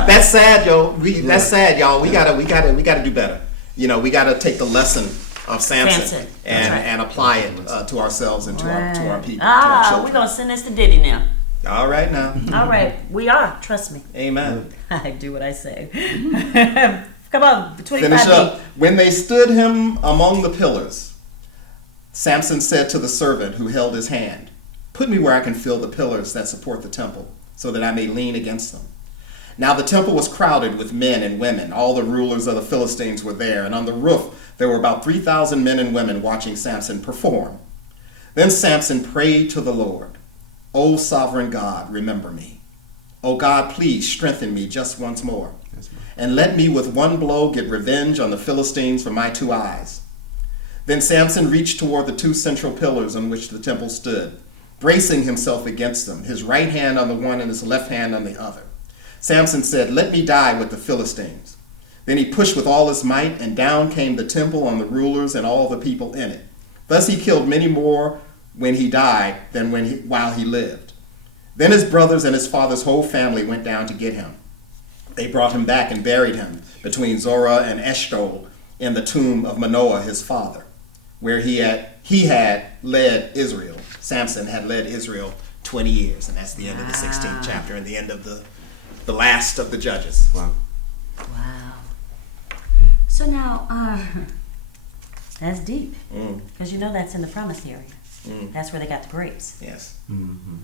That's sad, yo. That's sad, y'all. We gotta do better. We gotta take the lesson of Samson. And apply it to ourselves and to our people. We're gonna send this to Diddy now. All right now. All right, we are. Trust me. Amen. I do what I say. Come on, 25 Finish up. When they stood him among the pillars, Samson said to the servant who held his hand, "Put me where I can feel the pillars that support the temple, so that I may lean against them." Now the temple was crowded with men and women. All the rulers of the Philistines were there, and on the roof there were about 3,000 men and women watching Samson perform. Then Samson prayed to the Lord, "O sovereign God, remember me. O God, please strengthen me just once more, and let me with one blow get revenge on the Philistines for my 2 eyes." Then Samson reached toward the 2 central pillars on which the temple stood, bracing himself against them, his right hand on the one and his left hand on the other. Samson said, "Let me die with the Philistines." Then he pushed with all his might, and down came the temple on the rulers and all the people in it. Thus he killed many more when he died than while he lived. Then his brothers and his father's whole family went down to get him. They brought him back and buried him between Zorah and Eshtaol in the tomb of Manoah his father, where he had led Israel. Samson had led Israel 20 years, and that's the end of the 16th chapter and the end of the last of the Judges. Wow. So now, that's deep, because you know that's in the promised area. That's where they got the grapes. Yes. Mm-hmm.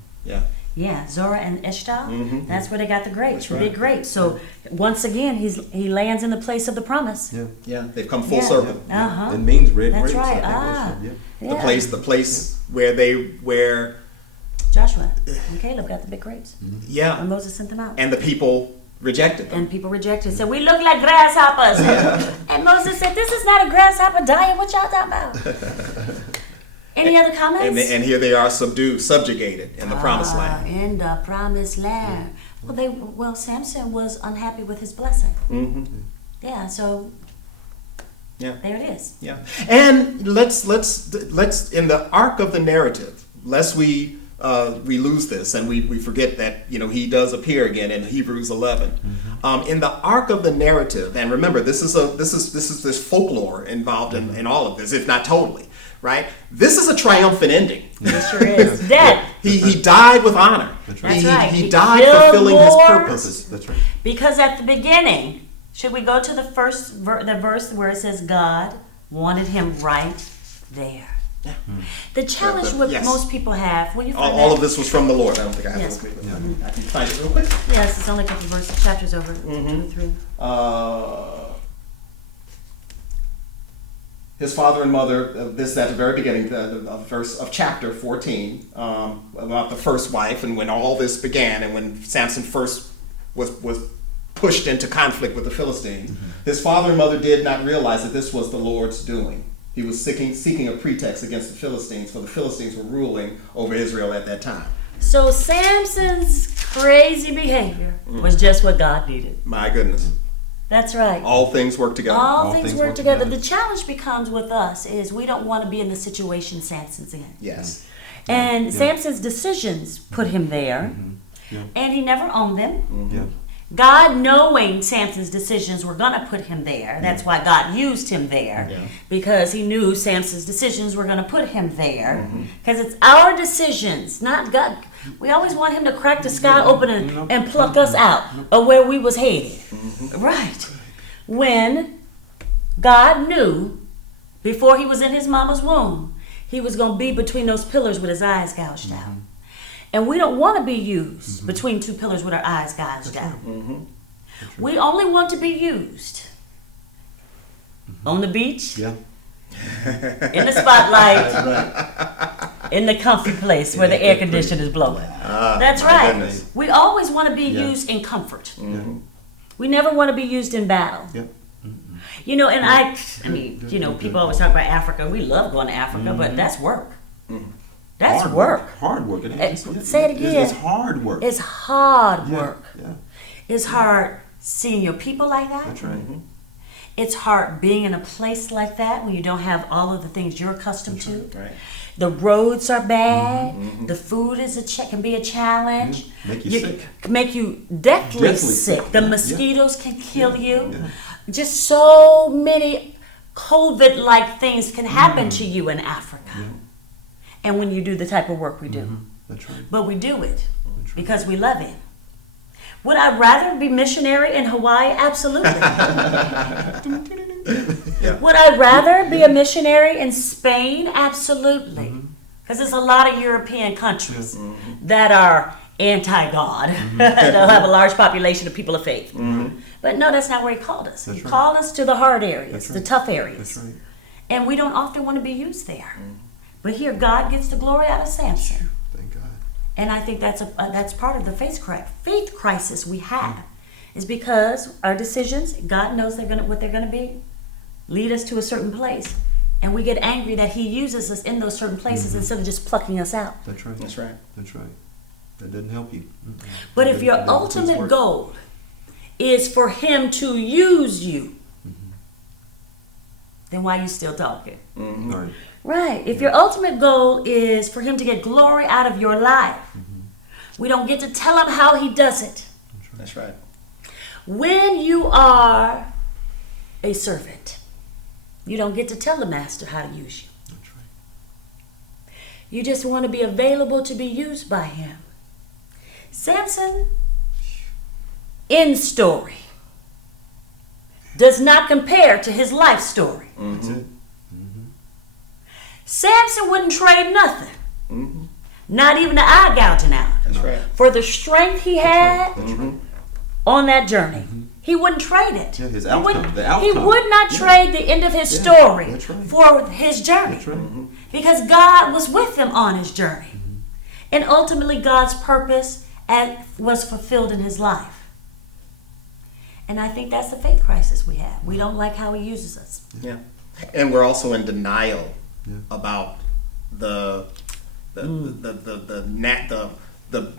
Yeah, Zorah and Eshtaol, that's where they got the grapes, That's the big grapes. So once again, he lands in the place of the promise. Yeah. They've come full circle. Uh-huh. It means red That's grapes. right. I think The place where Joshua and Caleb got the big grapes. yeah, When Moses sent them out. and the people rejected them. And people rejected, said, "We look like grasshoppers." And Moses said, "This is not a grasshopper diet. What y'all talking about?" Any other comments? And here they are subjugated in the promised land. In the promised land. Well, Samson was unhappy with his blessing. Yeah, so Yeah. there it is. Yeah. And let's in the arc of the narrative, lest we lose this and we forget that he does appear again in Hebrews 11. In the arc of the narrative, and remember this is folklore involved in all of this, if not totally. Right? This is a triumphant ending. It sure is. Dead. He died with honor. That's right. That's right. He He died killed fulfilling his more. purpose. That's right. Because at the beginning, should we go to the first the verse where it says God wanted him right there? Yeah. The challenge Yes. most people have when you find All of this was from the Lord. I don't think I have Yes. it with me, but I can find it real quick. Yes, it's only a couple of chapters over. 2 or 3. His father and mother, this at the very beginning of chapter 14, about the first wife and when all this began and when Samson first was pushed into conflict with the Philistines. His father and mother did not realize that this was the Lord's doing. He was seeking a pretext against the Philistines, for the Philistines were ruling over Israel at that time. So Samson's crazy behavior was just what God needed. My goodness. That's right. All things work together. All things work together. The challenge becomes with us is we don't want to be in the situation Samson's in. Yes. And Samson's decisions put him there, and he never owned them. Yeah. God, knowing Samson's decisions were going to put him there, that's why God used him there, because he knew Samson's decisions were going to put him there. Because it's our decisions, not God. We always want him to crack the sky open and pluck us out of where we was headed. Right. When God knew, before he was in his mama's womb, he was going to be between those pillars with his eyes gouged out. And we don't want to be used between two pillars with our eyes gouged out. We only want to be used on the beach, in the spotlight, in the comfy place where the air conditioner is blowing. That's right. Goodness. We always want to be used in comfort. We never want to be used in battle. You know, and I mean, you know, people always talk about Africa. We love going to Africa, but that's work. That's Hard work. Hard work. Say it again. It's hard work. It's hard work. Yeah. It's hard seeing your people like that. That's right. It's hard being in a place like that when you don't have all of the things you're accustomed to. Right. The roads are bad. The food is can be a challenge. Make you sick. Make you deathly sick. sick. The Yeah. mosquitoes can kill you. Just so many COVID-like things can happen to you in Africa. And when you do the type of work we do. That's right. But we do it because we love it. Would I rather be missionary in Hawaii? Absolutely. Would I rather be a missionary in Spain? Absolutely. Because there's a lot of European countries that are anti-God. They'll have a large population of people of faith. But no, that's not where he called us. He called us to the hard areas, the tough areas. That's right. And we don't often want to be used there. But here, God gets the glory out of Samson. Thank God. And I think that's part of the faith crisis we have, is because our decisions, God knows what they're going to be, lead us to a certain place. And we get angry that he uses us in those certain places instead of just plucking us out. That's right. That's right. That's right. That doesn't help you. But if your ultimate goal is for him to use you, then why are you still talking? Right. Right. If your ultimate goal is for him to get glory out of your life, we don't get to tell him how he does it. That's right. When you are a servant, you don't get to tell the master how to use you. That's right. You just want to be available to be used by him. Samson, in story, does not compare to his life story. That's it. Samson wouldn't trade nothing. Not even the eye gouging out. That's right. For the strength he had That's right. on that journey. He wouldn't trade it. Yeah, his He outcome. wouldn't- The outcome. He would not trade the end of his Yeah, story that's right. for his journey. That's right. Because God was with him on his journey. And ultimately God's purpose was fulfilled in his life. And I think that's the faith crisis we have. We don't like how he uses us. Yeah. And we're also in denial about the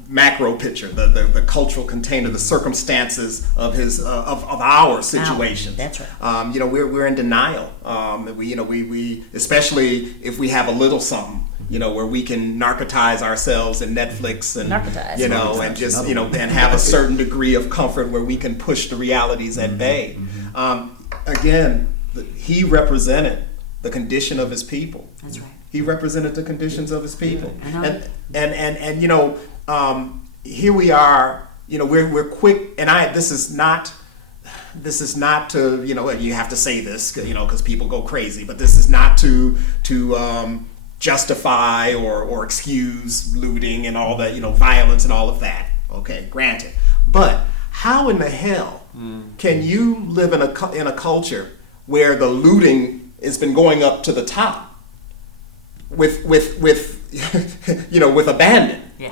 macro picture, the cultural container, the circumstances of his of our situations. That's right. We're in denial. We especially if we have a little something, where we can narcotize ourselves in Netflix and and just and have a certain degree of comfort where we can push the realities at bay. Again, he represented the condition of his people. That's right. He represented the conditions of his people. And here we are, we're quick, and this is not to, you have to say this, because people go crazy, but this is not to justify or excuse looting and all that, violence and all of that. Okay, granted. But how in the hell can you live in a culture where the looting has been going up to the top with abandon? Yeah.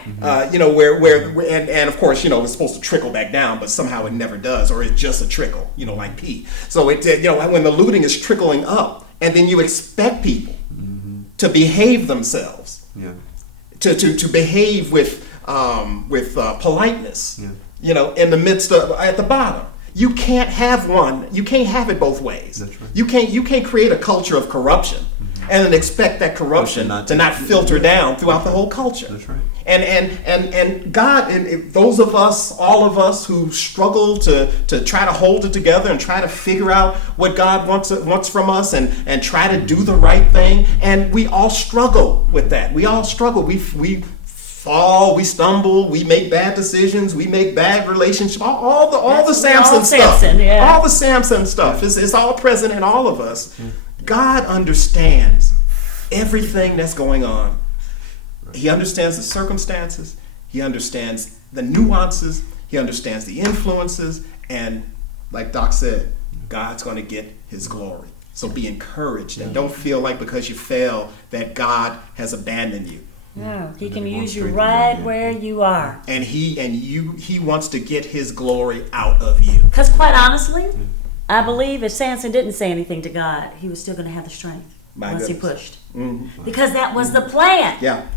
Where and of course, it's supposed to trickle back down, but somehow it never does, or it's just a trickle, like pee. So when the looting is trickling up, and then you expect people to behave themselves, to behave with politeness, in the midst of at the bottom. You can't have one. You can't have it both ways. That's right. You can't create a culture of corruption and then expect that corruption to not filter down throughout the whole culture. That's right. And God, and those of us, all of us who struggle to try to hold it together and try to figure out what God wants from us and try to do the right thing, and we all struggle with that. We all struggle. We fall, we stumble, we make bad decisions, we make bad relationships, all the Samson stuff. All the Samson stuff. It's all present in all of us. God understands everything that's going on. He understands the circumstances, he understands the nuances, he understands the influences, and like Doc said, God's going to get his glory. So be encouraged and don't feel like because you fail that God has abandoned you. No, he can use you right where you are. And he wants to get his glory out of you. Because quite honestly, I believe if Samson didn't say anything to God, he was still going to have the strength once he pushed. Because that was the plan. Yeah.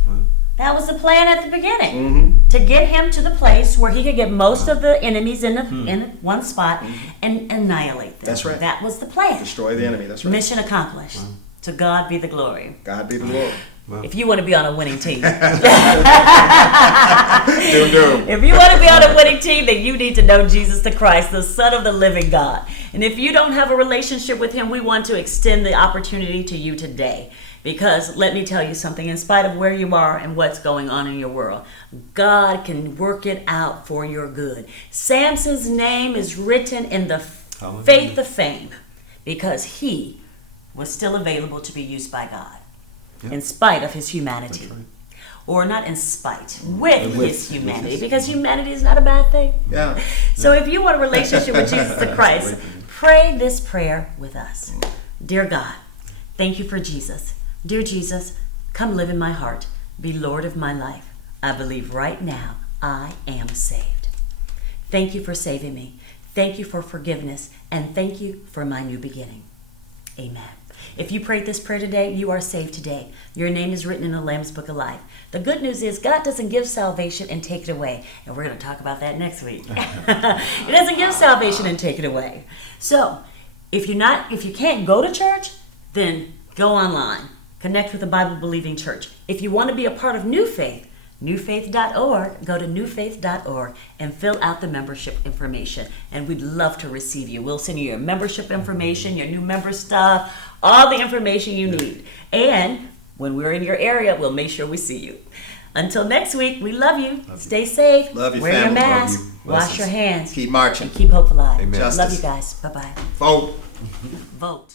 That was the plan at the beginning. To get him to the place where he could get most of the enemies in one spot and annihilate them. That's right. That was the plan. Destroy the enemy. That's right. Mission accomplished. To God be the glory. God be the glory. If you want to be on a winning team. Doom. If you want to be on a winning team, then you need to know Jesus the Christ, the Son of the living God. And if you don't have a relationship with him, we want to extend the opportunity to you today. Because let me tell you something, in spite of where you are and what's going on in your world, God can work it out for your good. Samson's name is written in the faith of fame because he was still available to be used by God. In spite of his humanity. That's right. Or not in spite, with his humanity, because humanity is not a bad thing. Yeah. So if you want a relationship with Jesus the Christ, pray this prayer with us. Dear God, thank you for Jesus. Dear Jesus, Come live in my heart. Be Lord of my life. I believe right now I am saved. Thank you for saving me. Thank you for forgiveness. And thank you for my new beginning. Amen. If you prayed this prayer today, you are saved today. Your name is written in the Lamb's Book of Life. The good news is God doesn't give salvation and take it away. And we're going to talk about that next week. He doesn't give salvation and take it away. So if you can't go to church, then go online. Connect with a Bible-believing church. If you want to be a part of New Faith, newfaith.org, go to newfaith.org and fill out the membership information. And we'd love to receive you. We'll send you your membership information, your new member stuff, all the information you need. And when we're in your area, we'll make sure we see you. Until next week, we love you. Stay safe. Love you, Wear your family. mask. Love you. Wash Blessings. your hands. Keep marching. Keep hope alive. Amen. Love Justice. you guys. Bye-bye. Vote. Vote.